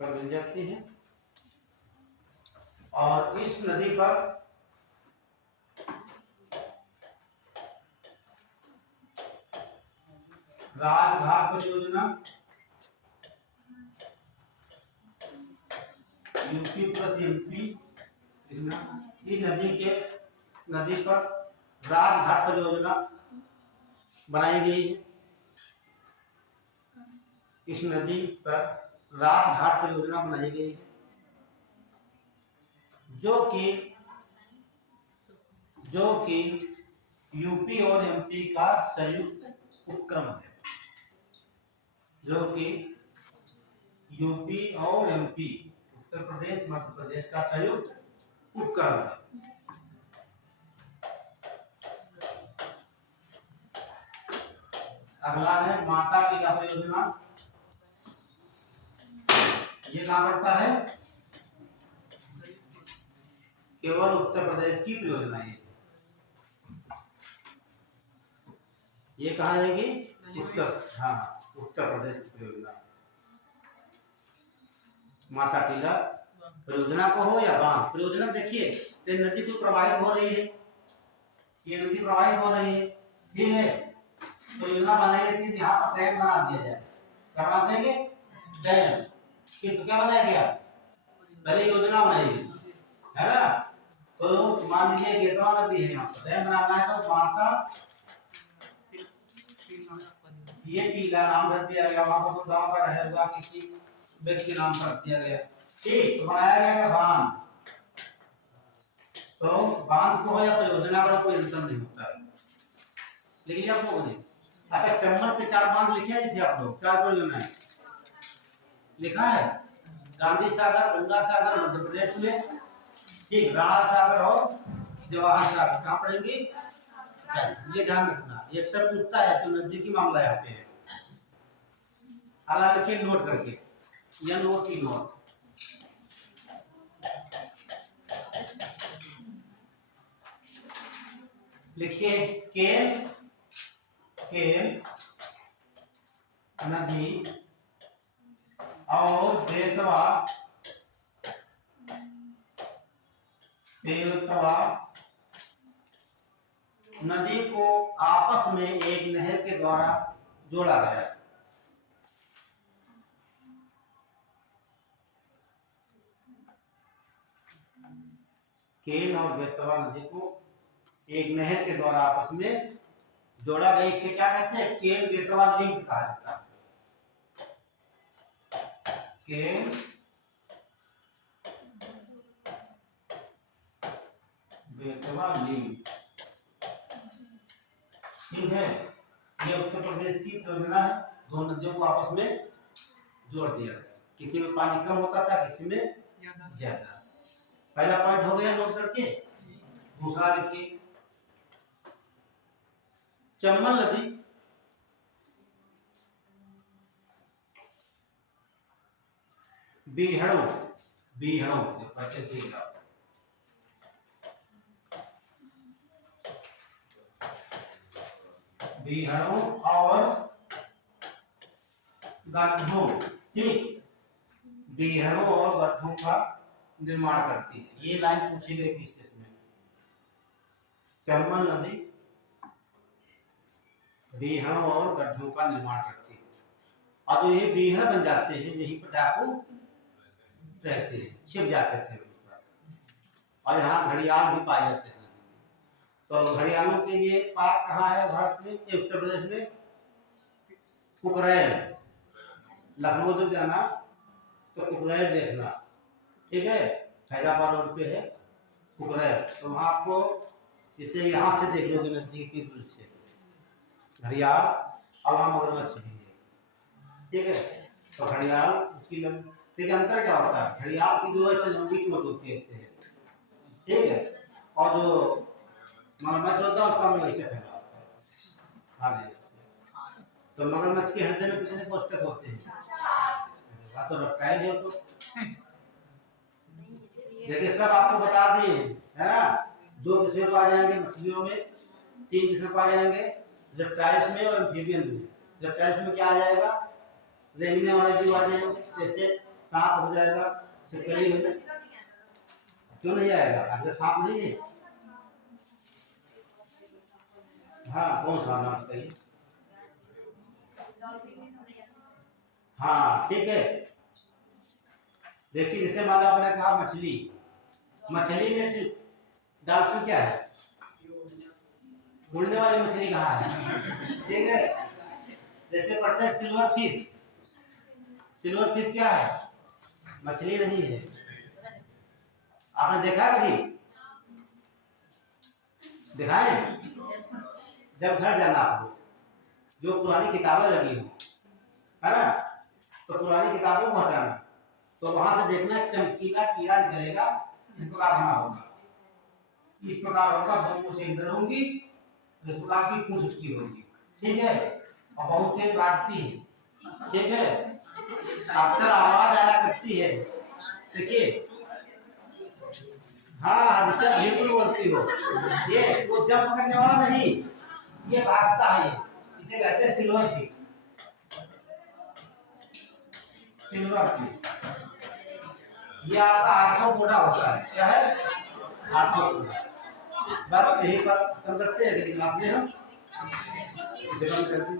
पर मिल जाती है और इस नदी पर राजघाट परियोजना, यूपी प्लस एमपी, नदी पर राजघाट परियोजना बनाई गई है। इस नदी पर राजघाट परियोजना बनाई गई है, जो कि यूपी और एमपी का संयुक्त उपक्रम है, जो कि यूपी और एमपी, उत्तर प्रदेश मध्य प्रदेश का संयुक्त उपक्रम है। अगला है माता टीला परियोजना। ये कहाँ पड़ता है? केवल उत्तर प्रदेश की परियोजना है। ये कहाँ रहेगी? उत्तर प्रदेश की परियोजना। माता टीला परियोजना को हो या बांध परियोजना, देखिए ये नदी को प्रवाहित हो रही है, ये नदी प्रवाहित हो रही है, ठीक है। तो योजना बनाई थी यहाँ पर डैम बना दिया जाए। क्या बना देंगे? डैम। फिर तो क्या बनाया गया? पहले योजना बनाई है ना। तो मान लीजिए गेटवा नदी है, यहाँ पर डैम बनाना है तो माता ये टीला नाम रख दिया गया। वहां पर गांव का रहेगा किसी व्यक्ति के नाम पर रख दिया गया, ठीक। तो बनाया गया बांध। तो बांध को या परियोजना का कोई अंतर नहीं होता है, लेकिन आप लोगों ने अच्छा चंबल पे 4 बांध लिखे नहीं थे आप लोग? 4 परियोजनाएं लिखा है। गांधी सागर, गंगा सागर मध्य प्रदेश में, ठीक। राणा सागर और जवाहर सागर कहाँ पड़ेंगे? ये ध्यान रखना, ये अक्सर पूछता है तो नजदीकी मामला यहाँ पे है। अगला लिखिए नोट करके, या नोट की नोट। लिखिए केन नदी और बेतवा नदी को आपस में एक नहर के द्वारा जोड़ा गया। केन और बेतवा नदी को एक नहर के द्वारा आपस में जोड़ा गया। इसे क्या कहते हैं? केन बेतवा लिंक कहा जाता है। केन बेतवा लिंक, ठीक है। ये उत्तर प्रदेश की परियोजना है। 2 नदियों को आपस में जोड़ दिया, किसी में पानी कम होता था, किसी में ज्यादा। पहला पॉइंट हो गया नोट करके। दूसरा लिखिए चंबल नदी बीहड़ों और गड्ढों, ठीक। बीहड़ों और गड्ढों का निर्माण करती है। ये लाइन पूछी गई पीसीएस में। चंबल नदी बीहड़ों और गड्ढों का निर्माण करती है। अब ये बीहड़ बन जाते हैं, यहीं पर डाकू रहते हैं, छिप जाते थे और यहाँ घड़ियाल भी पाए जाते हैं। तो घड़ियालों के लिए पार्क कहाँ है भारत में? उत्तर प्रदेश में कुकरैल। लखनऊ जब जाना तो कुकरैल देखना, ठीक है। हैदराबाद रोड पे है कुकरैल। तो वहाँ आपको इसे यहाँ से देख लोगे नजदीकी दूर से घड़ियाल और वहाँ मगरमच्छ भी है, ठीक है। तो घड़ियाल उसकी ठीक है। अंतर क्या होता है? घड़ियाल की जो ऐसे लंबी चोंच होती है इससे, ठीक है। और जो मगरमच्छ होता है उसका मुंह ऐसे फैला होता है खा लेने से। तो मगरमच्छ के हृदय में कितने कोष्ठक होते हैं? तो रेप्टाइल हो। तो देखिए सब आपको बता दिए है ना। 2 किस्में पाए जाएंगे मछलियों में, 3 किस्में पाए जाएंगे रेप्टाइल्स में और एम्फीबियन में। रेप्टाइल्स में क्या आ जाएगा? रेंगने वाले जीव आ जाएंगे, जैसे सांप हो जाएगा, छिपकली हो जाएगा। क्यों नहीं आएगा? अगर सांप नहीं है। हाँ कौन सा नाम बताइए? हाँ ठीक है। देखिए जैसे मान लो आपने कहा मछली में सिर्फ डॉल्फिन क्या है? उड़ने वाली मछली कहाँ है? ठीक है। जैसे पढ़ते हैं सिल्वर फिश क्या है? मछली नहीं है। आपने देखा कभी? देखा है? जब घर जाना आपको, जो पुरानी किताबें लगी हो है ना, तो पुरानी किताबों को हटाना, तो वहां से देखना चमकीला कीड़ा निकलेगा। इस प्रकार बना होगा, इस प्रकार होगा। 2 पूंछ इधर होंगी, इस प्रकार की पूंछ उसकी होगी, ठीक है। और बहुत तेज भागती है, ठीक है। अक्सर आवाज आया करती है, देखिए। हाँ जिसे आप बिल्कुल बोलती हो, ये वो जंप करने वाला नहीं, ये भागता है, इसे कहते हैं सिल्वर फिश। सिल्वर फिश ये आपका आर्थ्रोपोडा होता है, क्या है? आर्थ्रोपोडा। बस यही पर कम करते हैं, लेकिन आपने हम इसे बंद कर दी।